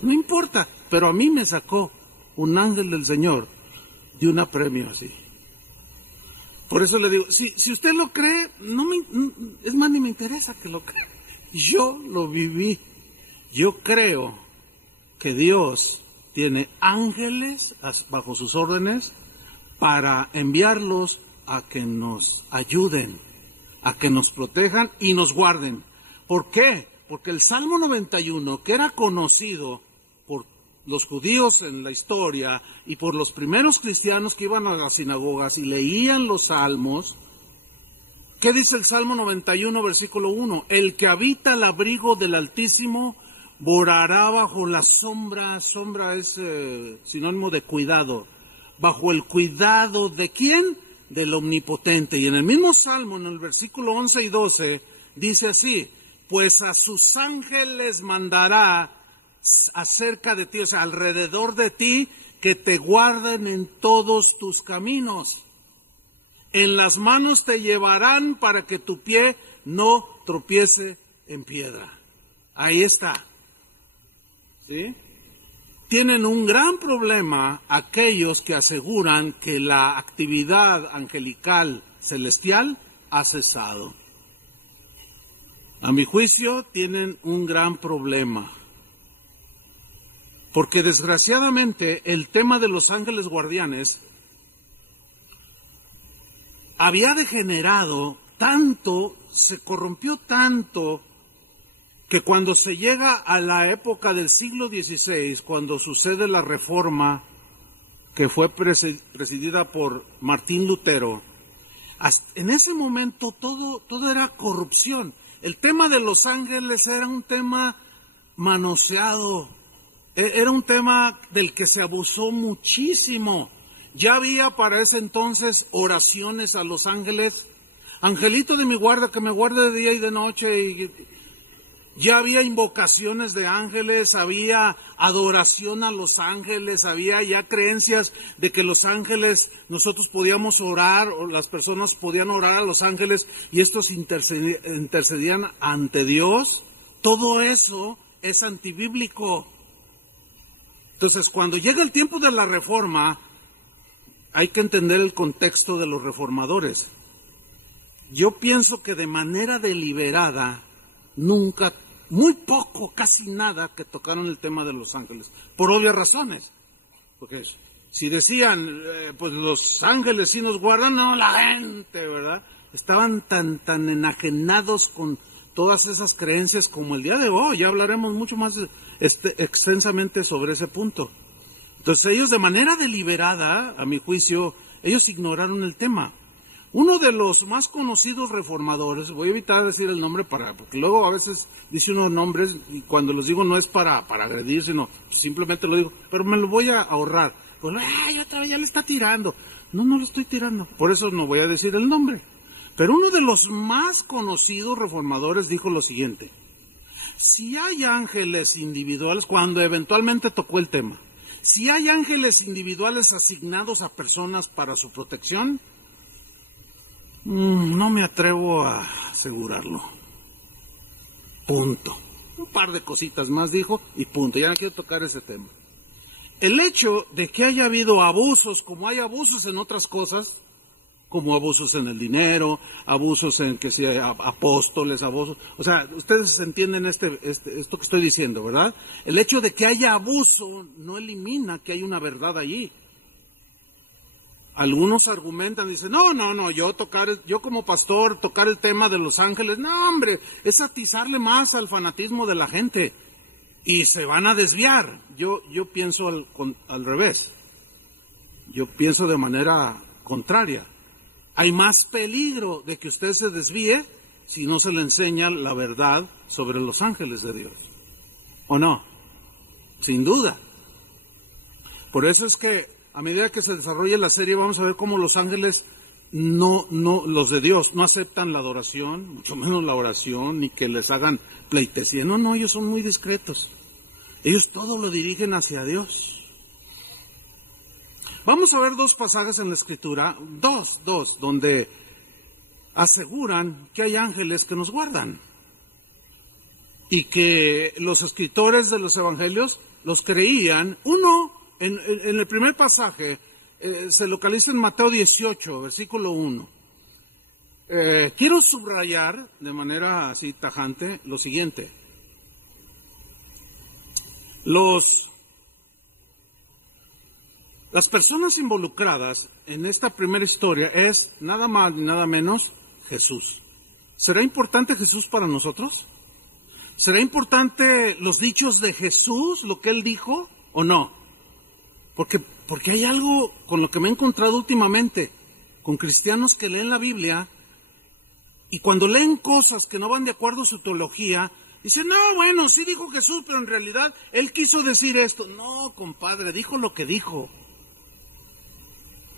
No importa. Pero a mí me sacó un ángel del Señor de un apremio así. Por eso le digo, si usted lo cree, es más, ni me interesa que lo crea. Yo lo viví. Yo creo que Dios tiene ángeles bajo sus órdenes para enviarlos a que nos ayuden, a que nos protejan y nos guarden. ¿Por qué? Porque el Salmo 91, que era conocido por los judíos en la historia y por los primeros cristianos que iban a las sinagogas y leían los salmos, ¿qué dice el Salmo 91, versículo 1? El que habita el abrigo del Altísimo morará bajo la sombra. Sombra es sinónimo de cuidado. ¿Bajo el cuidado de quién? del Omnipotente. Y en el mismo Salmo, en el versículo 11 y 12, dice así: pues a sus ángeles mandará acerca de ti, o sea, alrededor de ti, que te guarden en todos tus caminos. En las manos te llevarán para que tu pie no tropiece en piedra. Ahí está. ¿Sí? Tienen un gran problema aquellos que aseguran que la actividad angelical celestial ha cesado. A mi juicio, tienen un gran problema. Porque desgraciadamente el tema de los ángeles guardianes había degenerado tanto, se corrompió tanto, que cuando se llega a la época del siglo XVI, cuando sucede la reforma que fue presidida por Martín Lutero, en ese momento todo era corrupción. El tema de los ángeles era un tema manoseado, era un tema del que se abusó muchísimo. Ya había para ese entonces oraciones a los ángeles. Angelito de mi guarda, que me guarde de día y de noche. Y ya había invocaciones de ángeles, había adoración a los ángeles, había ya creencias de que los ángeles, nosotros podíamos orar, o las personas podían orar a los ángeles, y estos intercedían ante Dios. Todo eso es antibíblico. Entonces, cuando llega el tiempo de la reforma, hay que entender el contexto de los reformadores. Yo pienso que de manera deliberada, nunca, muy poco, casi nada, que tocaron el tema de los ángeles, por obvias razones. Porque si decían, pues los ángeles sí nos guardan, no, la gente, ¿verdad? Estaban tan enajenados con todas esas creencias como el día de hoy. Ya hablaremos mucho más extensamente sobre ese punto. Entonces ellos, de manera deliberada, a mi juicio, ellos ignoraron el tema. Uno de los más conocidos reformadores, voy a evitar decir el nombre porque luego a veces dice unos nombres y cuando los digo no es para agredir, sino simplemente lo digo, pero me lo voy a ahorrar. Pues, ya le está tirando. No le estoy tirando, por eso no voy a decir el nombre. Pero uno de los más conocidos reformadores dijo lo siguiente: si hay ángeles individuales, cuando eventualmente tocó el tema, si hay ángeles individuales asignados a personas para su protección, no me atrevo a asegurarlo. Punto. Un par de cositas más dijo y punto. Ya no quiero tocar ese tema. El hecho de que haya habido abusos, como hay abusos en otras cosas, como abusos en el dinero, abusos en que sea apóstoles, abusos, o sea, ustedes entienden esto que estoy diciendo, ¿verdad? El hecho de que haya abuso no elimina que hay una verdad allí. Algunos argumentan, dicen, no, yo como pastor tocar el tema de los ángeles, no hombre, es atizarle más al fanatismo de la gente y se van a desviar. Yo pienso al revés, yo pienso de manera contraria. Hay más peligro de que usted se desvíe si no se le enseña la verdad sobre los ángeles de Dios. ¿O no? Sin duda. Por eso es que a medida que se desarrolla la serie vamos a ver cómo los ángeles, los de Dios, no aceptan la adoración, mucho menos la oración, ni que les hagan pleitesía. No, ellos son muy discretos. Ellos todo lo dirigen hacia Dios. Vamos a ver dos pasajes en la Escritura, dos, donde aseguran que hay ángeles que nos guardan. Y que los escritores de los evangelios los creían. Uno, en el primer pasaje, se localiza en Mateo 18, versículo 1. Quiero subrayar de manera así tajante lo siguiente. Las personas involucradas en esta primera historia es nada más ni nada menos Jesús. ¿Será importante Jesús para nosotros? ¿Será importante los dichos de Jesús, lo que Él dijo, o no? Porque hay algo con lo que me he encontrado últimamente, con cristianos que leen la Biblia, y cuando leen cosas que no van de acuerdo a su teología, dicen, no, bueno, sí dijo Jesús, pero en realidad Él quiso decir esto. No, compadre, dijo lo que dijo.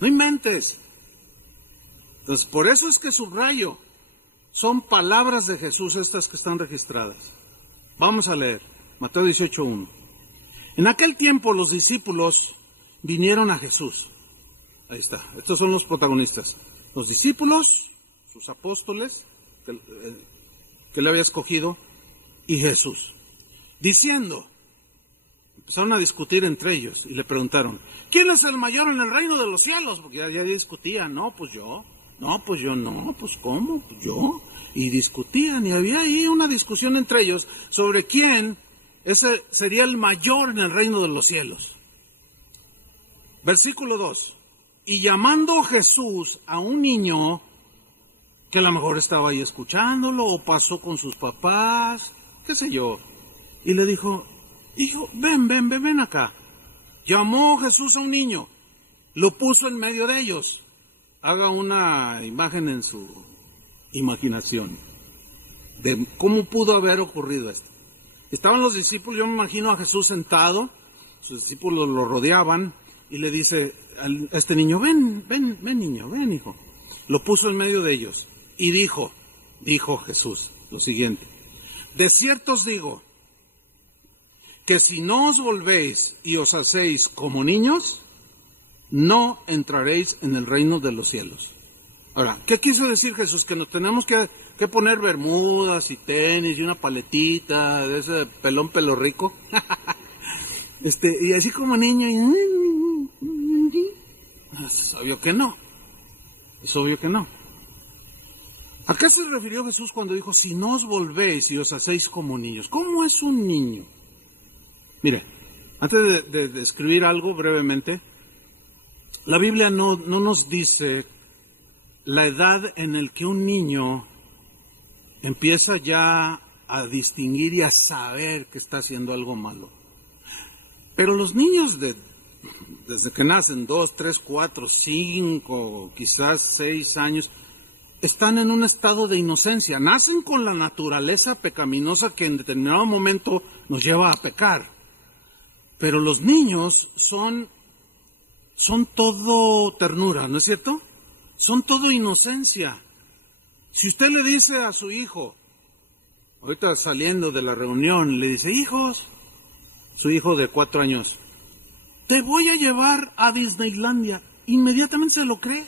No inventes. Entonces, por eso es que subrayo, son palabras de Jesús estas que están registradas. Vamos a leer, Mateo 18:1. En aquel tiempo los discípulos vinieron a Jesús. Ahí está, estos son los protagonistas. Los discípulos, sus apóstoles, que le había escogido, y Jesús, diciendo, empezaron a discutir entre ellos y le preguntaron, ¿quién es el mayor en el reino de los cielos? Porque ya discutían, no, pues yo, no, pues yo no, pues ¿cómo? Pues yo. Y discutían, y había ahí una discusión entre ellos sobre quién ese sería el mayor en el reino de los cielos. Versículo 2. Y llamando Jesús a un niño, que a lo mejor estaba ahí escuchándolo, o pasó con sus papás, qué sé yo, y le dijo, hijo, ven acá. Llamó Jesús a un niño, lo puso en medio de ellos. Haga una imagen en su imaginación de cómo pudo haber ocurrido esto. Estaban los discípulos, yo me imagino a Jesús sentado, sus discípulos lo rodeaban y le dice a este niño, ven niño, ven hijo. Lo puso en medio de ellos y dijo Jesús lo siguiente, de cierto os digo, que si no os volvéis y os hacéis como niños, no entraréis en el reino de los cielos. Ahora, ¿qué quiso decir Jesús? Que nos tenemos que poner bermudas y tenis y una paletita de ese pelón pelo rico. Y así como niño. Es obvio que no. Es obvio que no. ¿A qué se refirió Jesús cuando dijo, si no os volvéis y os hacéis como niños? ¿Cómo es un niño? Mire, antes de describir algo brevemente, la Biblia no nos dice la edad en la que un niño empieza ya a distinguir y a saber que está haciendo algo malo. Pero los niños desde que nacen, 2, 3, 4, 5, quizás 6 años, están en un estado de inocencia. Nacen con la naturaleza pecaminosa que en determinado momento nos lleva a pecar. Pero los niños son todo ternura, ¿no es cierto? Son todo inocencia. Si usted le dice a su hijo, ahorita saliendo de la reunión, le dice, hijos, su hijo de 4 años, te voy a llevar a Disneylandia, inmediatamente se lo cree.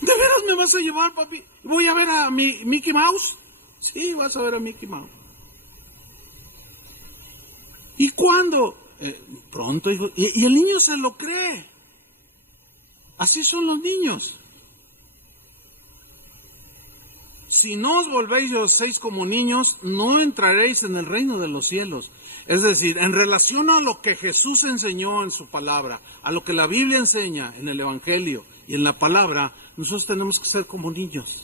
¿De veras me vas a llevar, papi? ¿Voy a ver a Mickey Mouse? Sí, vas a ver a Mickey Mouse. ¿Y cuándo? Pronto, hijo. Y el niño se lo cree. Así son los niños. Si no os volvéis y os hacéis como niños, no entraréis en el reino de los cielos. Es decir, en relación a lo que Jesús enseñó en su palabra, a lo que la Biblia enseña en el Evangelio y en la palabra, nosotros tenemos que ser como niños.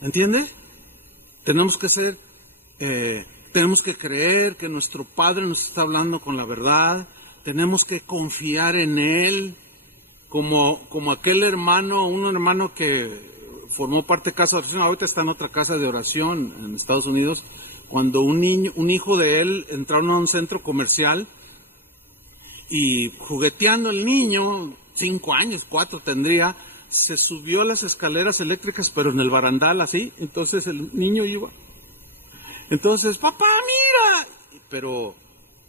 ¿Entiende? Tenemos que creer que nuestro Padre nos está hablando con la verdad. Tenemos que confiar en Él, como aquel hermano, un hermano que formó parte de casa de oración, ahorita está en otra casa de oración en Estados Unidos. Cuando un hijo de él entraron a un centro comercial y jugueteando el niño, 5 años, 4 tendría, se subió a las escaleras eléctricas, pero en el barandal así, entonces el niño iba. Entonces, papá, mira, pero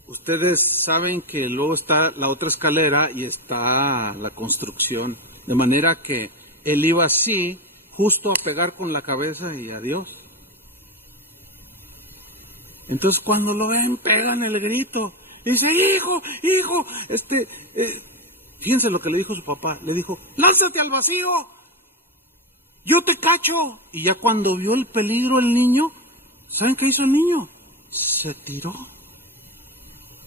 ustedes saben que luego está la otra escalera y está la construcción, de manera que él iba así, justo a pegar con la cabeza y adiós. Entonces cuando lo ven, pegan el grito. Dice, hijo, fíjense lo que le dijo su papá. Le dijo, lánzate al vacío, yo te cacho. Y ya cuando vio el peligro el niño, ¿saben qué hizo el niño? Se tiró.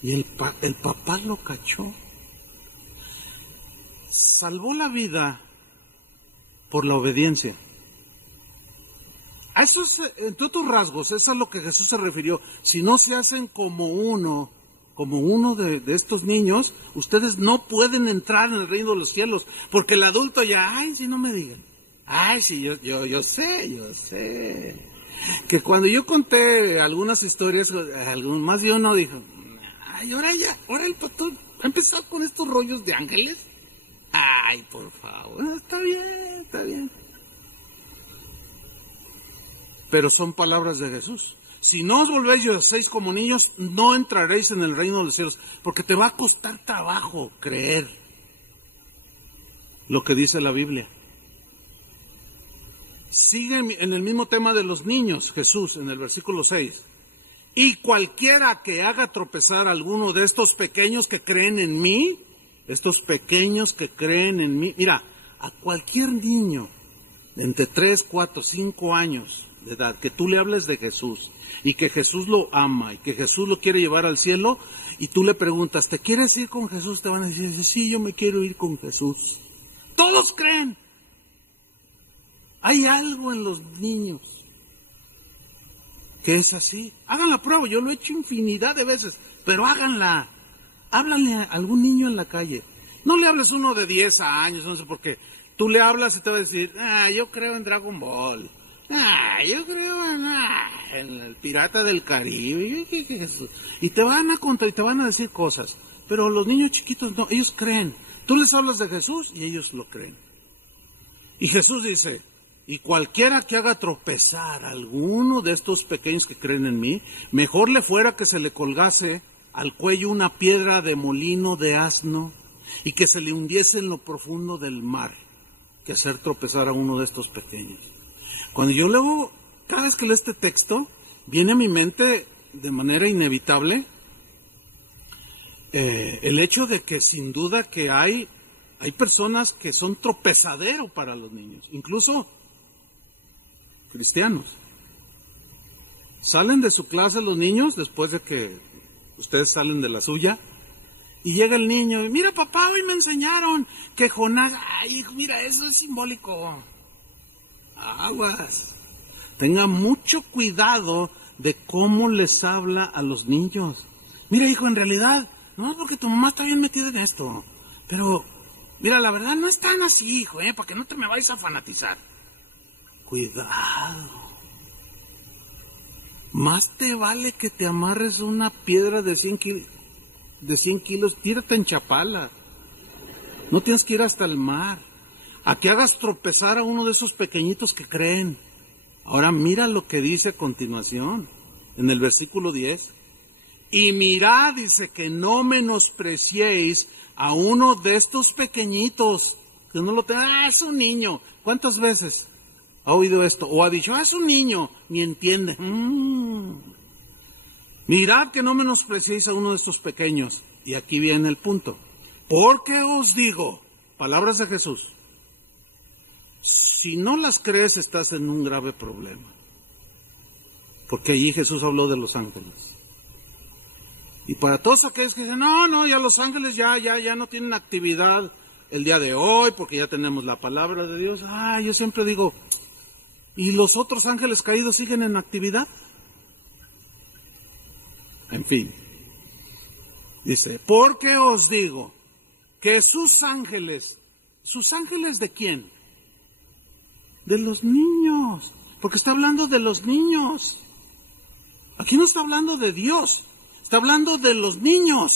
Y el papá lo cachó. Salvó la vida por la obediencia. A eso es, en todos tus rasgos, eso es a lo que Jesús se refirió. Si no se hacen como uno de estos niños, ustedes no pueden entrar en el reino de los cielos, porque el adulto ya, ay, si no me digan, ay, sí, yo sé, que cuando yo conté algunas historias, más de uno dijo, ay, ahora el pastor ha empezado con estos rollos de ángeles. Ay, por favor, está bien, está bien. Pero son palabras de Jesús. Si no os volvéis y os hacéis como niños, no entraréis en el reino de los cielos, porque te va a costar trabajo creer lo que dice la Biblia. Sigue en el mismo tema de los niños, Jesús, en el versículo 6. Y cualquiera que haga tropezar a alguno de estos pequeños que creen en mí, estos pequeños que creen en mí, mira, a cualquier niño de entre 3, 4, 5 años de edad, que tú le hables de Jesús, y que Jesús lo ama, y que Jesús lo quiere llevar al cielo, y tú le preguntas, ¿te quieres ir con Jesús? Te van a decir, sí, yo me quiero ir con Jesús. Todos creen. Hay algo en los niños que es así. Hagan la prueba, yo lo he hecho infinidad de veces, pero háganla. Háblale a algún niño en la calle. No le hables uno de 10 años, no sé por qué. Tú le hablas y te va a decir, yo creo en Dragon Ball. Yo creo en el Pirata del Caribe. Y te van a contar y te van a decir cosas. Pero los niños chiquitos no, ellos creen. Tú les hablas de Jesús y ellos lo creen. Y Jesús dice, y cualquiera que haga tropezar a alguno de estos pequeños que creen en mí, mejor le fuera que se le colgase al cuello una piedra de molino de asno y que se le hundiese en lo profundo del mar, que hacer tropezar a uno de estos pequeños. Cuando yo leo, cada vez que leo este texto, viene a mi mente de manera inevitable el hecho de que sin duda que hay personas que son tropezadero para los niños, incluso cristianos. Salen de su clase los niños después de que ustedes salen de la suya y llega el niño y mira papá, hoy me enseñaron que Jonás, ay mira, eso es simbólico. Aguas. Tenga mucho cuidado de cómo les habla a los niños. Mira hijo, en realidad no es porque tu mamá está bien metida en esto, pero mira, la verdad no es tan así, hijo, para que no te me vayas a fanatizar. Cuidado. Más te vale que te amarres una piedra de 100 kilos, tírate en Chapala. No tienes que ir hasta el mar. A que hagas tropezar a uno de esos pequeñitos que creen. Ahora mira lo que dice a continuación, en el versículo 10. Y mirad, dice, que no menospreciéis a uno de estos pequeñitos, que no lo tengan, es un niño. ¿Cuántas veces ha oído esto? O ha dicho, es un niño, ni entiende. Mirad que no menospreciéis a uno de estos pequeños. Y aquí viene el punto. Porque os digo, palabras de Jesús, si no las crees estás en un grave problema. Porque allí Jesús habló de los ángeles. Y para todos aquellos que dicen, no, ya los ángeles ya no tienen actividad el día de hoy, porque ya tenemos la palabra de Dios. Yo siempre digo, ¿y los otros ángeles caídos siguen en actividad? En fin, dice, porque os digo que sus ángeles ¿de quién? De los niños, porque está hablando de los niños. Aquí no está hablando de Dios. Está hablando de los niños.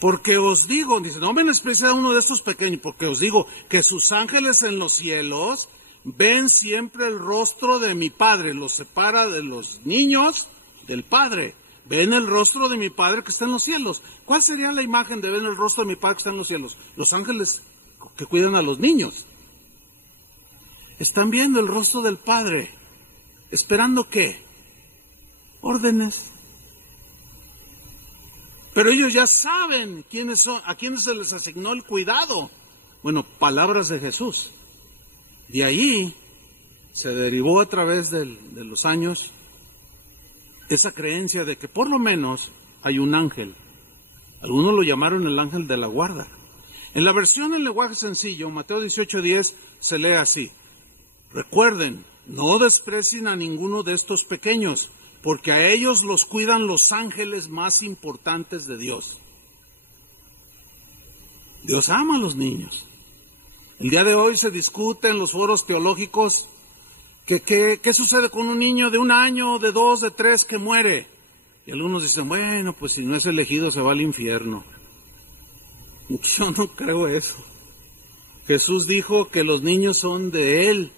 Porque os digo, dice, no menosprecies a uno de estos pequeños, porque os digo que sus ángeles en los cielos ven siempre el rostro de mi Padre. Los separa de los niños del Padre. Ven el rostro de mi Padre que está en los cielos. ¿Cuál sería la imagen de ver el rostro de mi Padre que está en los cielos? Los ángeles que cuidan a los niños. Están viendo el rostro del Padre. ¿Esperando qué? Órdenes. Pero ellos ya saben quiénes son, a quiénes se les asignó el cuidado. Bueno, palabras de Jesús. De ahí se derivó a través de los años esa creencia de que por lo menos hay un ángel. Algunos lo llamaron el ángel de la guarda. En la versión en lenguaje sencillo, Mateo 18:10, se lee así. Recuerden, no desprecien a ninguno de estos pequeños, porque a ellos los cuidan los ángeles más importantes de Dios. Dios ama a los niños. El día de hoy se discute en los foros teológicos qué sucede con un niño de 1 año, de 2, de 3 que muere. Y algunos dicen, bueno, pues si no es elegido se va al infierno. Yo no creo eso. Jesús dijo que los niños son de Él.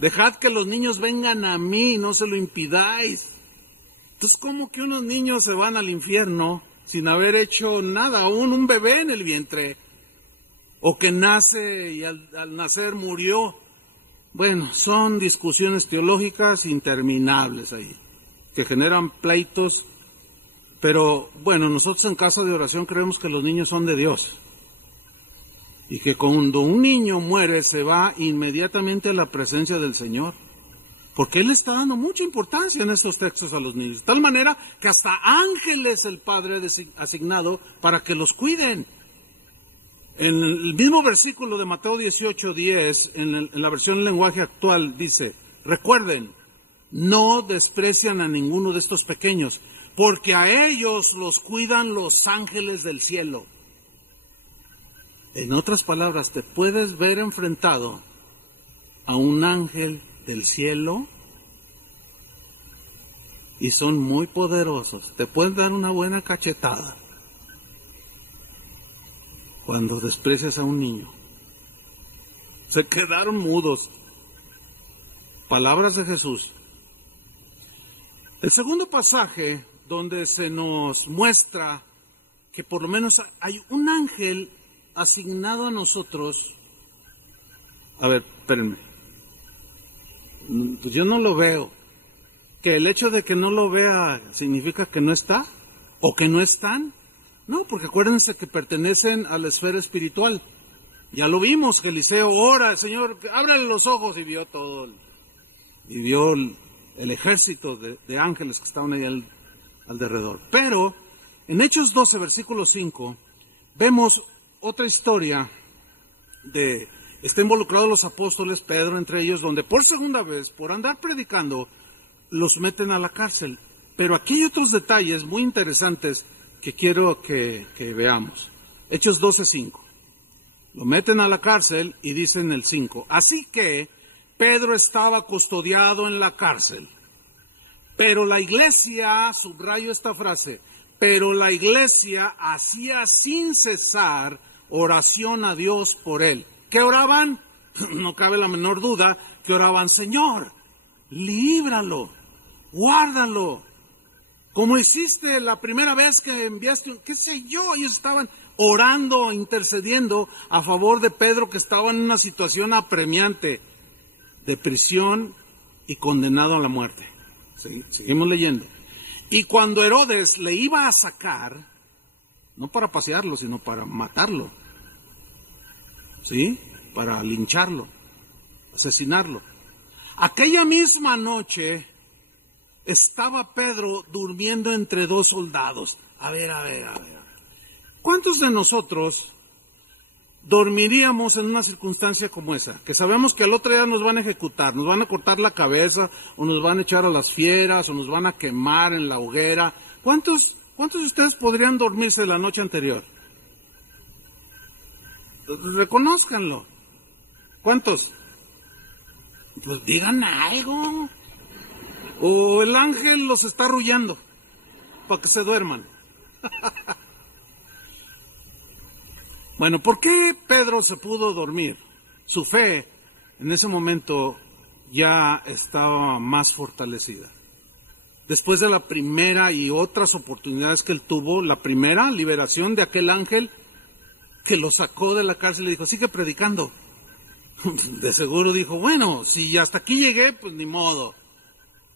Dejad que los niños vengan a mí, no se lo impidáis. Entonces, ¿cómo que unos niños se van al infierno sin haber hecho nada? Aún un bebé en el vientre. O que nace y al nacer murió. Bueno, son discusiones teológicas interminables ahí, que generan pleitos. Pero bueno, nosotros en Casa de Oración creemos que los niños son de Dios. Y que cuando un niño muere se va inmediatamente a la presencia del Señor. Porque Él está dando mucha importancia en estos textos a los niños. De tal manera que hasta ángeles el Padre ha asignado para que los cuiden. En el mismo versículo de Mateo 18:10, en la versión en lenguaje actual, dice: recuerden, no desprecian a ninguno de estos pequeños, porque a ellos los cuidan los ángeles del cielo. En otras palabras, te puedes ver enfrentado a un ángel del cielo y son muy poderosos. Te pueden dar una buena cachetada cuando desprecias a un niño. Se quedaron mudos. Palabras de Jesús. El segundo pasaje donde se nos muestra que por lo menos hay un ángel asignado a nosotros. A ver, espérenme. Pues yo no lo veo. ¿Que el hecho de que no lo vea significa que no está? ¿O que no están? No, porque acuérdense que pertenecen a la esfera espiritual. Ya lo vimos, que Eliseo ora, Señor, ábrale los ojos, y vio todo. Y vio el ejército de ángeles que estaban ahí alrededor. Pero en Hechos 12, versículo 5, vemos otra historia está involucrados los apóstoles, Pedro entre ellos, donde por segunda vez, por andar predicando, los meten a la cárcel. Pero aquí hay otros detalles muy interesantes que quiero que veamos. Hechos 12:5. Lo meten a la cárcel y dicen el 5. Así que Pedro estaba custodiado en la cárcel. Pero la iglesia, subrayo esta frase, pero la iglesia hacía sin cesar oración a Dios por él. ¿Qué oraban? No cabe la menor duda que oraban: Señor, líbralo, guárdalo. Como hiciste la primera vez que enviaste, qué sé yo, ellos estaban orando, intercediendo a favor de Pedro, que estaba en una situación apremiante de prisión y condenado a la muerte. Seguimos leyendo. Y cuando Herodes le iba a sacar, no para pasearlo, sino para matarlo, ¿sí? Para lincharlo, asesinarlo. Aquella misma noche estaba Pedro durmiendo entre dos soldados. A ver. ¿Cuántos de nosotros dormiríamos en una circunstancia como esa? Que sabemos que al otro día nos van a ejecutar, nos van a cortar la cabeza, o nos van a echar a las fieras, o nos van a quemar en la hoguera. ¿Cuántos de ustedes podrían dormirse la noche anterior? Reconózcanlo. ¿Cuántos? Pues digan algo. O el ángel los está arrullando para que se duerman. Bueno, ¿por qué Pedro se pudo dormir? Su fe en ese momento ya estaba más fortalecida. Después de la primera y otras oportunidades que él tuvo, la primera liberación de aquel ángel que lo sacó de la cárcel y le dijo: sigue predicando. De seguro dijo: bueno, si hasta aquí llegué, pues ni modo.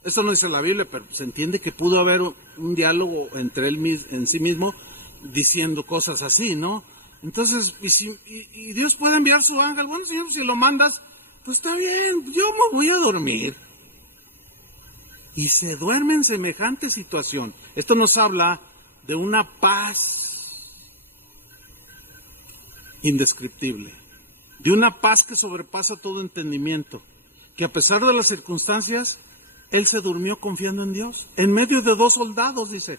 Esto no dice la Biblia, pero se entiende que pudo haber un diálogo entre él en sí mismo diciendo cosas así, ¿no? Entonces, y Dios puede enviar su ángel. Bueno, Señor, si lo mandas, pues está bien, yo me voy a dormir. Y se duerme en semejante situación. Esto nos habla de una paz indescriptible, de una paz que sobrepasa todo entendimiento, que a pesar de las circunstancias, él se durmió confiando en Dios. En medio de dos soldados, dice.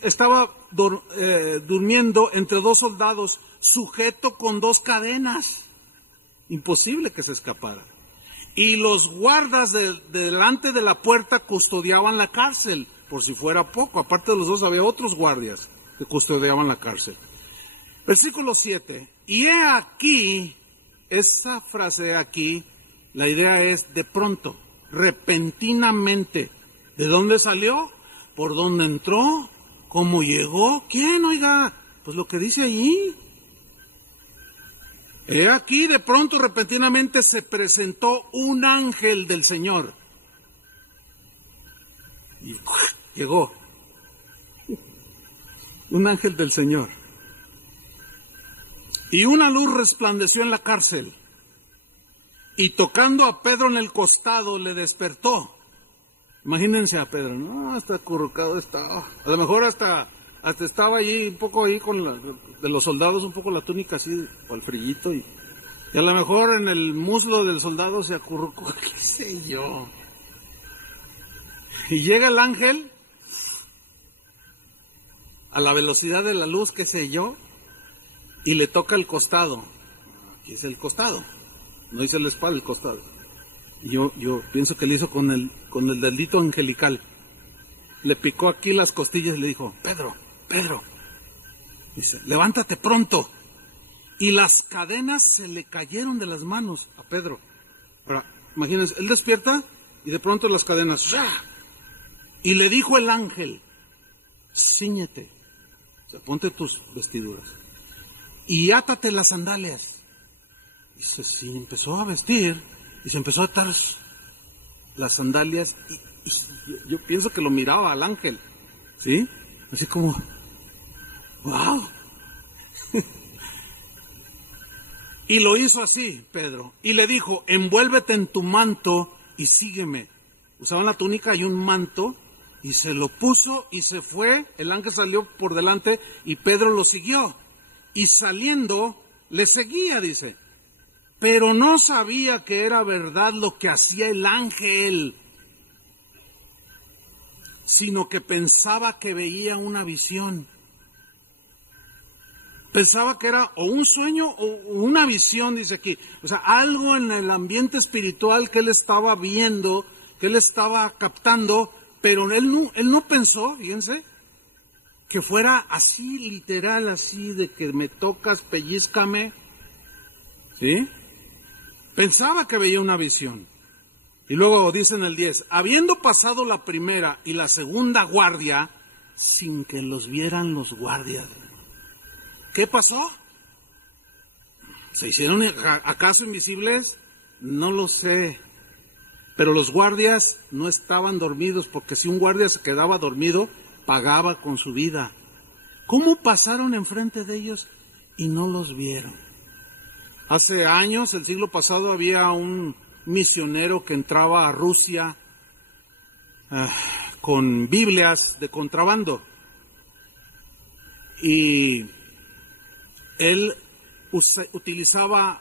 Estaba durmiendo entre dos soldados, sujeto con dos cadenas. Imposible que se escapara. Y los guardas delante de la puerta custodiaban la cárcel, por si fuera poco. Aparte de los dos había otros guardias. que custodiaban la cárcel. Versículo 7. Y he aquí, esa frase de aquí, la idea es de pronto, repentinamente. ¿De dónde salió? ¿Por dónde entró? ¿Cómo llegó? ¿Quién, oiga? Pues lo que dice allí. He aquí, de pronto, repentinamente se presentó un ángel del Señor. Y llegó. Un ángel del Señor. Y una luz resplandeció en la cárcel. Y tocando a Pedro en el costado, le despertó. Imagínense a Pedro, no, hasta acurrucado estaba. A lo mejor hasta estaba allí, un poco ahí con de los soldados, un poco la túnica así, o el frillito. Y a lo mejor en el muslo del soldado se acurrucó, qué sé yo. Y llega el ángel, a la velocidad de la luz, qué sé yo, y le toca el costado. Aquí es el costado, no dice la espalda, el costado. Yo pienso que le hizo con el dedito angelical. Le picó aquí las costillas y le dijo, Pedro, dice, levántate pronto. Y las cadenas se le cayeron de las manos a Pedro. Ahora, imagínense, él despierta y de pronto las cadenas, ¡ya! Y le dijo el ángel, cíñete, o sea, ponte tus vestiduras y átate las sandalias. Y se empezó a vestir y se empezó a atar las sandalias y yo pienso que lo miraba al ángel, ¿sí? Así como, ¡wow! Y lo hizo así, Pedro, y le dijo, envuélvete en tu manto y sígueme. Usaban la túnica y un manto, y se lo puso y se fue. El ángel salió por delante y Pedro lo siguió. Y saliendo, le seguía, dice. Pero no sabía que era verdad lo que hacía el ángel, sino que pensaba que veía una visión. Pensaba que era o un sueño o una visión, dice aquí. O sea, algo en el ambiente espiritual que él estaba viendo, que él estaba captando, pero él no pensó, fíjense, que fuera así, literal, así, de que me tocas, pellízcame. ¿Sí? Pensaba que veía una visión. Y luego dice en el 10, habiendo pasado la primera y la segunda guardia, sin que los vieran los guardias. ¿Qué pasó? ¿Se hicieron acaso invisibles? No lo sé. Pero los guardias no estaban dormidos, porque si un guardia se quedaba dormido, pagaba con su vida. ¿Cómo pasaron enfrente de ellos y no los vieron? Hace años, el siglo pasado, había un misionero que entraba a Rusia con Biblias de contrabando. Y él utilizaba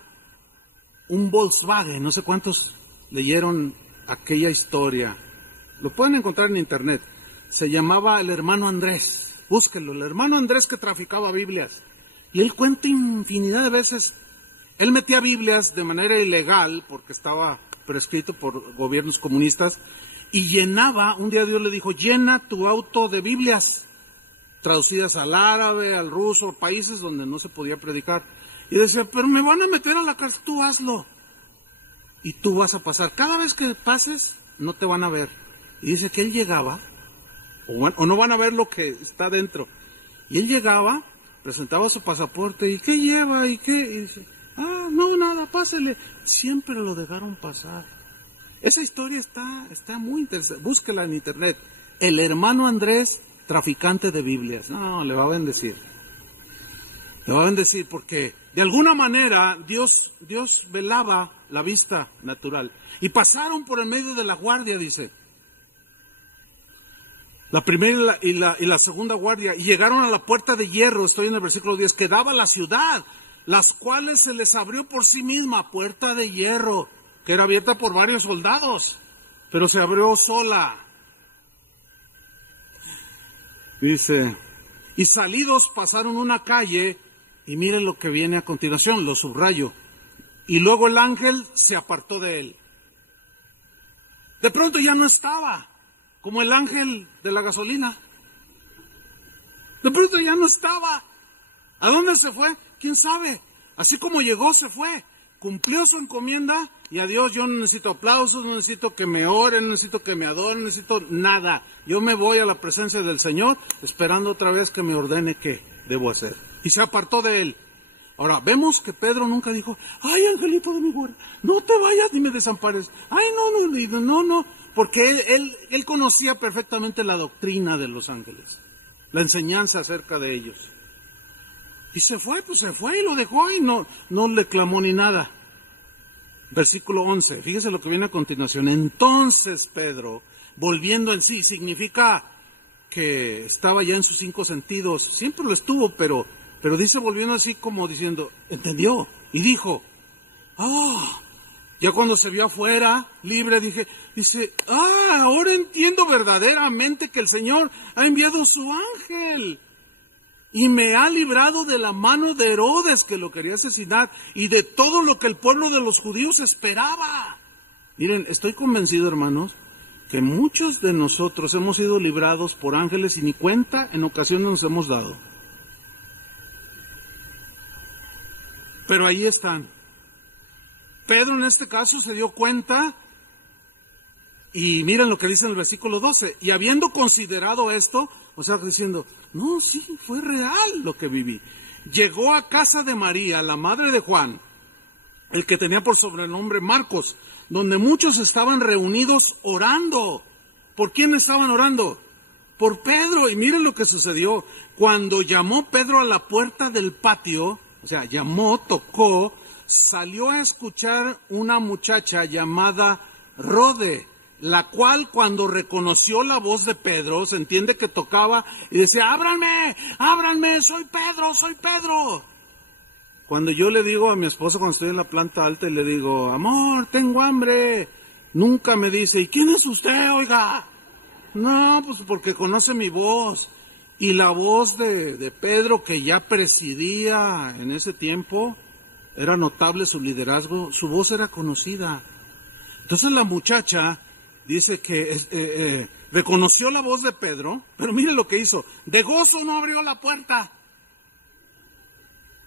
un Volkswagen, no sé cuántos leyeron aquella historia, lo pueden encontrar en internet, se llamaba el hermano Andrés, búsquenlo, el hermano Andrés que traficaba Biblias, y él cuenta infinidad de veces, él metía Biblias de manera ilegal, porque estaba prescrito por gobiernos comunistas, y llenaba, un día Dios le dijo, llena tu auto de Biblias, traducidas al árabe, al ruso, países donde no se podía predicar. Y decía, pero me van a meter a la cárcel, tú hazlo. Y tú vas a pasar. Cada vez que pases, no te van a ver. Y dice que él llegaba, o no van a ver lo que está dentro. Y él llegaba, presentaba su pasaporte, ¿y qué lleva? ¿Y qué? Y dice, no, nada, pásele. Siempre lo dejaron pasar. Esa historia está muy interesante. Búsquela en internet. El hermano Andrés, traficante de Biblias. No, le va a bendecir. Le va a bendecir porque de alguna manera Dios velaba la vista natural. Y pasaron por el medio de la guardia, dice. La primera y la segunda guardia. Y llegaron a la puerta de hierro, estoy en el versículo 10, que daba a la ciudad, las cuales se les abrió por sí misma, puerta de hierro, que era abierta por varios soldados, pero se abrió sola. Dice, y salidos pasaron una calle, y miren lo que viene a continuación, lo subrayo. Y luego el ángel se apartó de él. De pronto ya no estaba, como el ángel de la gasolina. De pronto ya no estaba. ¿A dónde se fue? ¿Quién sabe? Así como llegó, se fue. Cumplió su encomienda y adiós. Yo no necesito aplausos, no necesito que me oren, no necesito que me adoren, no necesito nada. Yo me voy a la presencia del Señor esperando otra vez que me ordene qué debo hacer. Y se apartó de él. Ahora, vemos que Pedro nunca dijo, ay, angelito de mi guarda, no te vayas ni me desampares. Ay, no, porque él conocía perfectamente la doctrina de los ángeles, la enseñanza acerca de ellos. Y se fue y lo dejó y no le clamó ni nada. Versículo 11, fíjese lo que viene a continuación. Entonces Pedro, volviendo en sí, significa que estaba ya en sus 5 sentidos. Siempre lo estuvo, pero dice volviendo así como diciendo, entendió. Y dijo, ya cuando se vio afuera, libre, dice, ahora entiendo verdaderamente que el Señor ha enviado su ángel. Y me ha librado de la mano de Herodes, que lo quería asesinar, y de todo lo que el pueblo de los judíos esperaba. Miren, estoy convencido, hermanos, que muchos de nosotros hemos sido librados por ángeles y ni cuenta en ocasiones nos hemos dado. Pero ahí están. Pedro en este caso se dio cuenta, y miren lo que dice en el versículo 12, y habiendo considerado esto, o sea, diciendo, no, sí, fue real lo que viví. Llegó a casa de María, la madre de Juan, el que tenía por sobrenombre Marcos, donde muchos estaban reunidos orando. ¿Por quién estaban orando? Por Pedro. Y miren lo que sucedió. Cuando llamó Pedro a la puerta del patio, o sea, llamó, tocó, salió a escuchar una muchacha llamada Rode, la cual cuando reconoció la voz de Pedro, se entiende que tocaba y decía, ábranme, soy Pedro. Cuando yo le digo a mi esposa cuando estoy en la planta alta y le digo, amor, tengo hambre, nunca me dice, ¿y quién es usted, oiga? No, pues porque conoce mi voz. Y la voz de Pedro, que ya presidía en ese tiempo, era notable su liderazgo, su voz era conocida. Entonces la muchacha dice que reconoció la voz de Pedro, pero mire lo que hizo. De gozo no abrió la puerta,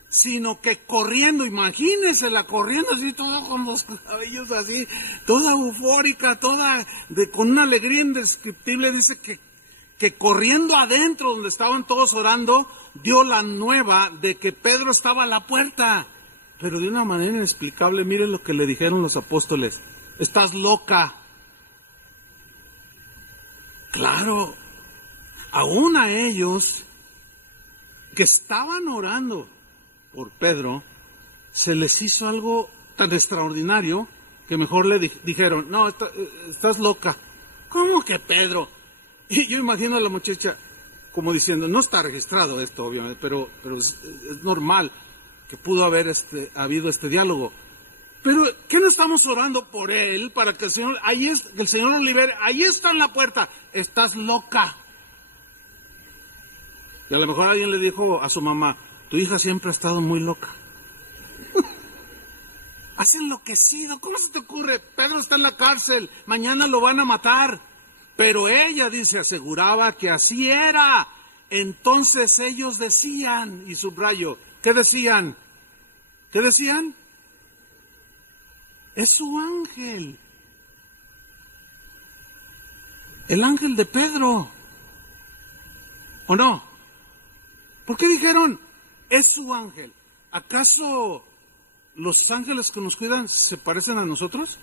sino que corriendo, imagínensela, corriendo así, toda con los cabellos así, toda eufórica, con una alegría indescriptible, dice que corriendo adentro donde estaban todos orando, dio la nueva de que Pedro estaba a la puerta. Pero de una manera inexplicable, miren lo que le dijeron los apóstoles. Estás loca. Claro, aún a ellos que estaban orando por Pedro, se les hizo algo tan extraordinario que mejor le dijeron, no, estás loca. ¿Cómo que Pedro? Y yo imagino a la muchacha como diciendo, no está registrado esto obviamente, pero es normal que pudo haber habido este diálogo. Pero, ¿qué no estamos orando por él para que el Señor lo libere? Ahí está en la puerta. Estás loca. Y a lo mejor alguien le dijo a su mamá, tu hija siempre ha estado muy loca. Has enloquecido. ¿Cómo se te ocurre? Pedro está en la cárcel. Mañana lo van a matar. Pero ella, aseguraba que así era. Entonces ellos decían, y subrayo, ¿qué decían? ¿Qué decían? Es su ángel. El ángel de Pedro. ¿O no? ¿Por qué dijeron, es su ángel? ¿Acaso los ángeles que nos cuidan se parecen a nosotros?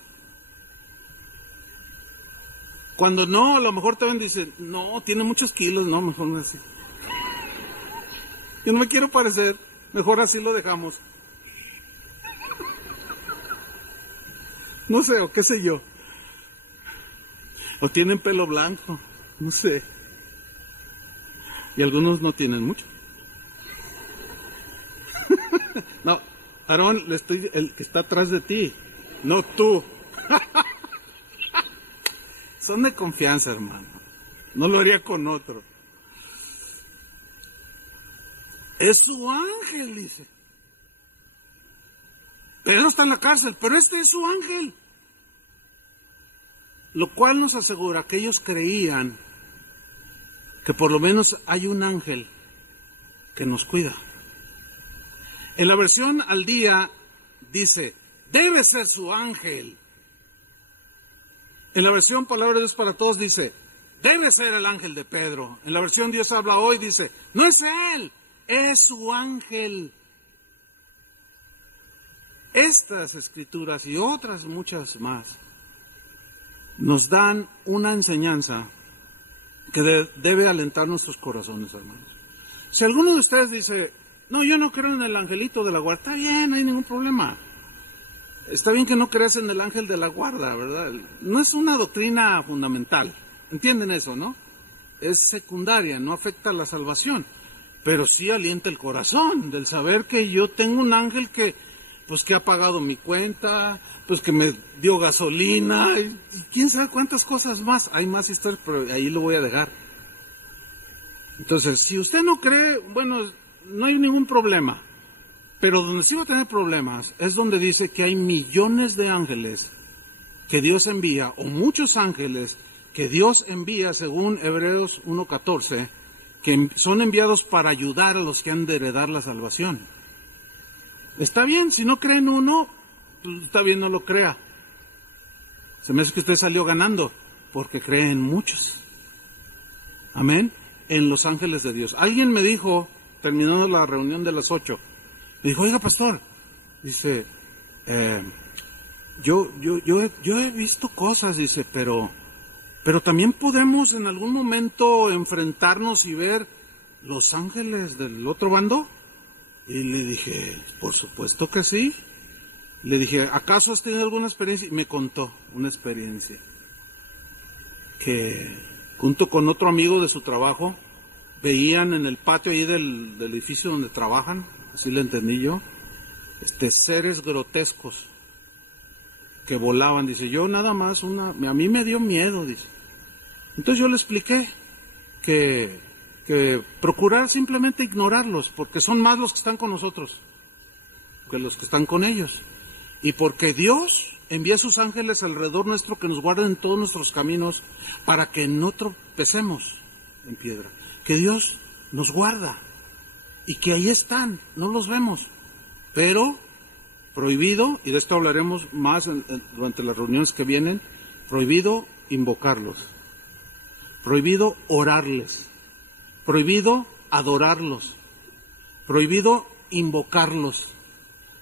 Cuando no, a lo mejor también dicen, no, tiene muchos kilos, no, mejor no así. Yo no me quiero parecer, mejor así lo dejamos. No sé, o qué sé yo. O tienen pelo blanco, no sé. Y algunos no tienen mucho. No, Aarón, el que está atrás de ti, no tú. Son de confianza, hermano. No lo haría con otro. Es su ángel, dice. Pedro está en la cárcel, pero este es su ángel. Lo cual nos asegura que ellos creían que por lo menos hay un ángel que nos cuida. En la versión al día dice, debe ser su ángel. En la versión Palabra de Dios para Todos dice, debe ser el ángel de Pedro. En la versión Dios habla hoy dice, no es él, es su ángel. Estas escrituras y otras muchas más nos dan una enseñanza que debe alentar nuestros corazones, hermanos. Si alguno de ustedes dice, no, yo no creo en el angelito de la guarda, está bien, no hay ningún problema. Está bien que no creas en el ángel de la guarda, ¿verdad? No es una doctrina fundamental, ¿entienden eso, no? Es secundaria, no afecta a la salvación, pero sí alienta el corazón del saber que yo tengo un ángel que ha pagado mi cuenta, pues que me dio gasolina, y quién sabe cuántas cosas más. Hay más historias, pero ahí lo voy a dejar. Entonces, si usted no cree, bueno, no hay ningún problema. Pero donde sí va a tener problemas es donde dice que hay millones de ángeles que Dios envía, o muchos ángeles que Dios envía, según Hebreos 1:14, que son enviados para ayudar a los que han de heredar la salvación. Está bien, si no cree en uno, pues está bien, no lo crea. Se me hace que usted salió ganando, porque cree en muchos. Amén. En los ángeles de Dios. Alguien me dijo, terminando la reunión de las 8, me dijo, oiga, pastor, dice, yo he visto cosas, dice, pero también podemos en algún momento enfrentarnos y ver los ángeles del otro bando. Y le dije, por supuesto que sí. Le dije, ¿acaso has tenido alguna experiencia? Y me contó una experiencia que junto con otro amigo de su trabajo veían en el patio ahí del edificio donde trabajan, así le entendí yo, seres grotescos que volaban. Dice, yo nada más, a mí me dio miedo, dice. Entonces yo le expliqué que procurar simplemente ignorarlos, porque son más los que están con nosotros que los que están con ellos. Y porque Dios envía sus ángeles alrededor nuestro que nos guarden en todos nuestros caminos para que no tropecemos en piedra. Que Dios nos guarda y que ahí están, no los vemos. Pero prohibido, y de esto hablaremos más durante las reuniones que vienen, prohibido invocarlos, prohibido orarles, prohibido adorarlos, prohibido invocarlos,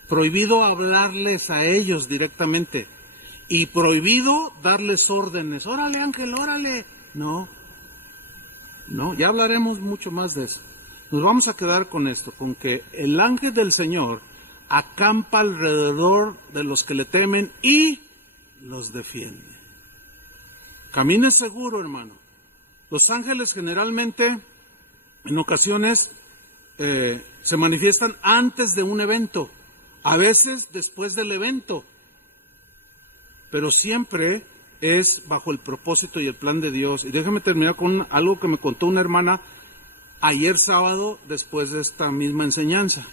prohibido hablarles a ellos directamente y prohibido darles órdenes. Órale, ángel, órale. No, ya hablaremos mucho más de eso. Nos vamos a quedar con esto, con que el ángel del Señor acampa alrededor de los que le temen y los defiende. Camine seguro, hermano. Los ángeles generalmente, en ocasiones, se manifiestan antes de un evento, a veces después del evento, pero siempre es bajo el propósito y el plan de Dios. Y déjame terminar con algo que me contó una hermana ayer sábado después de esta misma enseñanza.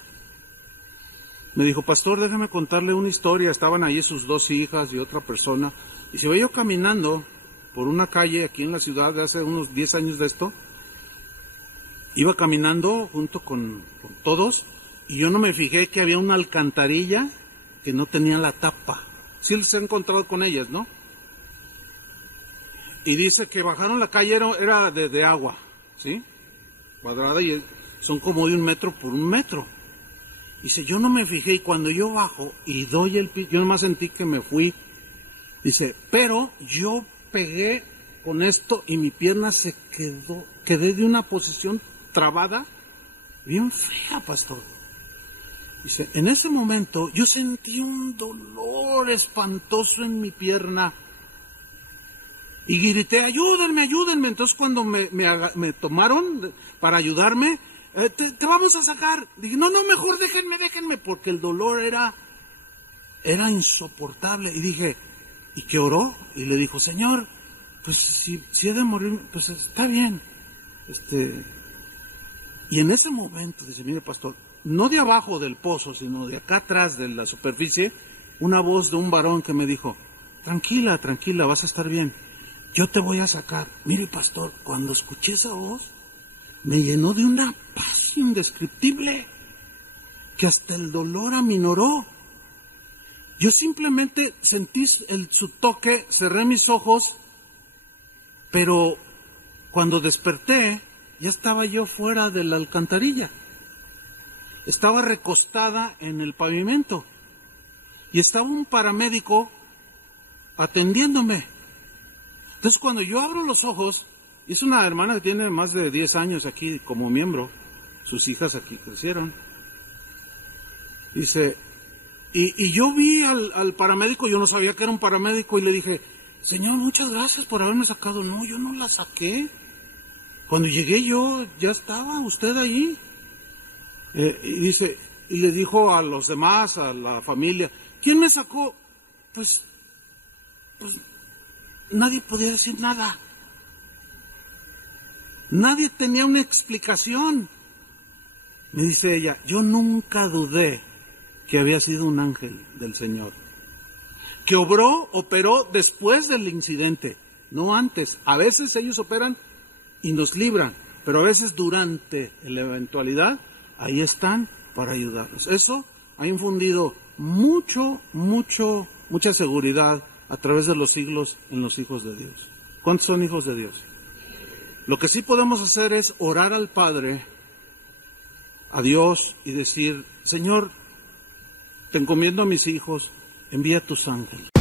Me dijo, pastor, déjame contarle una historia. Estaban allí sus dos hijas y otra persona, y se veía yo caminando por una calle aquí en la ciudad de hace unos 10 años de esto. Iba caminando junto con todos y yo no me fijé que había una alcantarilla que no tenía la tapa. Sí se han encontrado con ellas, ¿no? Y dice que bajaron la calle, era de agua, ¿sí? Cuadrada, y son como de 1 metro por 1 metro. Dice, yo no me fijé y cuando yo bajo y doy el pie, yo nomás sentí que me fui. Dice, pero yo pegué con esto y mi pierna se quedé de una posición trabada, bien fea, pastor. Dice, en ese momento yo sentí un dolor espantoso en mi pierna y grité, ayúdenme, ayúdenme. Entonces cuando me tomaron para ayudarme, te vamos a sacar. Dije, no, mejor déjenme, porque el dolor era insoportable. Y dije, ¿y qué oró? Y le dijo, Señor, pues si he de morir, pues está bien. Y en ese momento, dice, mire, pastor, no de abajo del pozo, sino de acá atrás de la superficie, una voz de un varón que me dijo, tranquila, vas a estar bien, yo te voy a sacar. Mire, pastor, cuando escuché esa voz, me llenó de una paz indescriptible que hasta el dolor aminoró. Yo simplemente sentí su toque, cerré mis ojos, pero cuando desperté ya estaba yo fuera de la alcantarilla. Estaba recostada en el pavimento y estaba un paramédico atendiéndome. Entonces cuando yo abro los ojos, es una hermana que tiene más de 10 años aquí como miembro, sus hijas aquí crecieron. Dice, y yo vi al paramédico, yo no sabía que era un paramédico, y le dije, señor, muchas gracias por haberme sacado. No, yo no la saqué. Cuando llegué yo, ya estaba usted allí. Y dice, y le dijo a los demás, a la familia, ¿quién me sacó? Pues nadie podía decir nada. Nadie tenía una explicación. Me dice ella, yo nunca dudé que había sido un ángel del Señor, que operó después del incidente, no antes. A veces ellos operan y nos libran, pero a veces durante la eventualidad, ahí están para ayudarnos. Eso ha infundido mucha seguridad a través de los siglos en los hijos de Dios. ¿Cuántos son hijos de Dios? Lo que sí podemos hacer es orar al Padre, a Dios, y decir, Señor, te encomiendo a mis hijos, envía tus ángeles.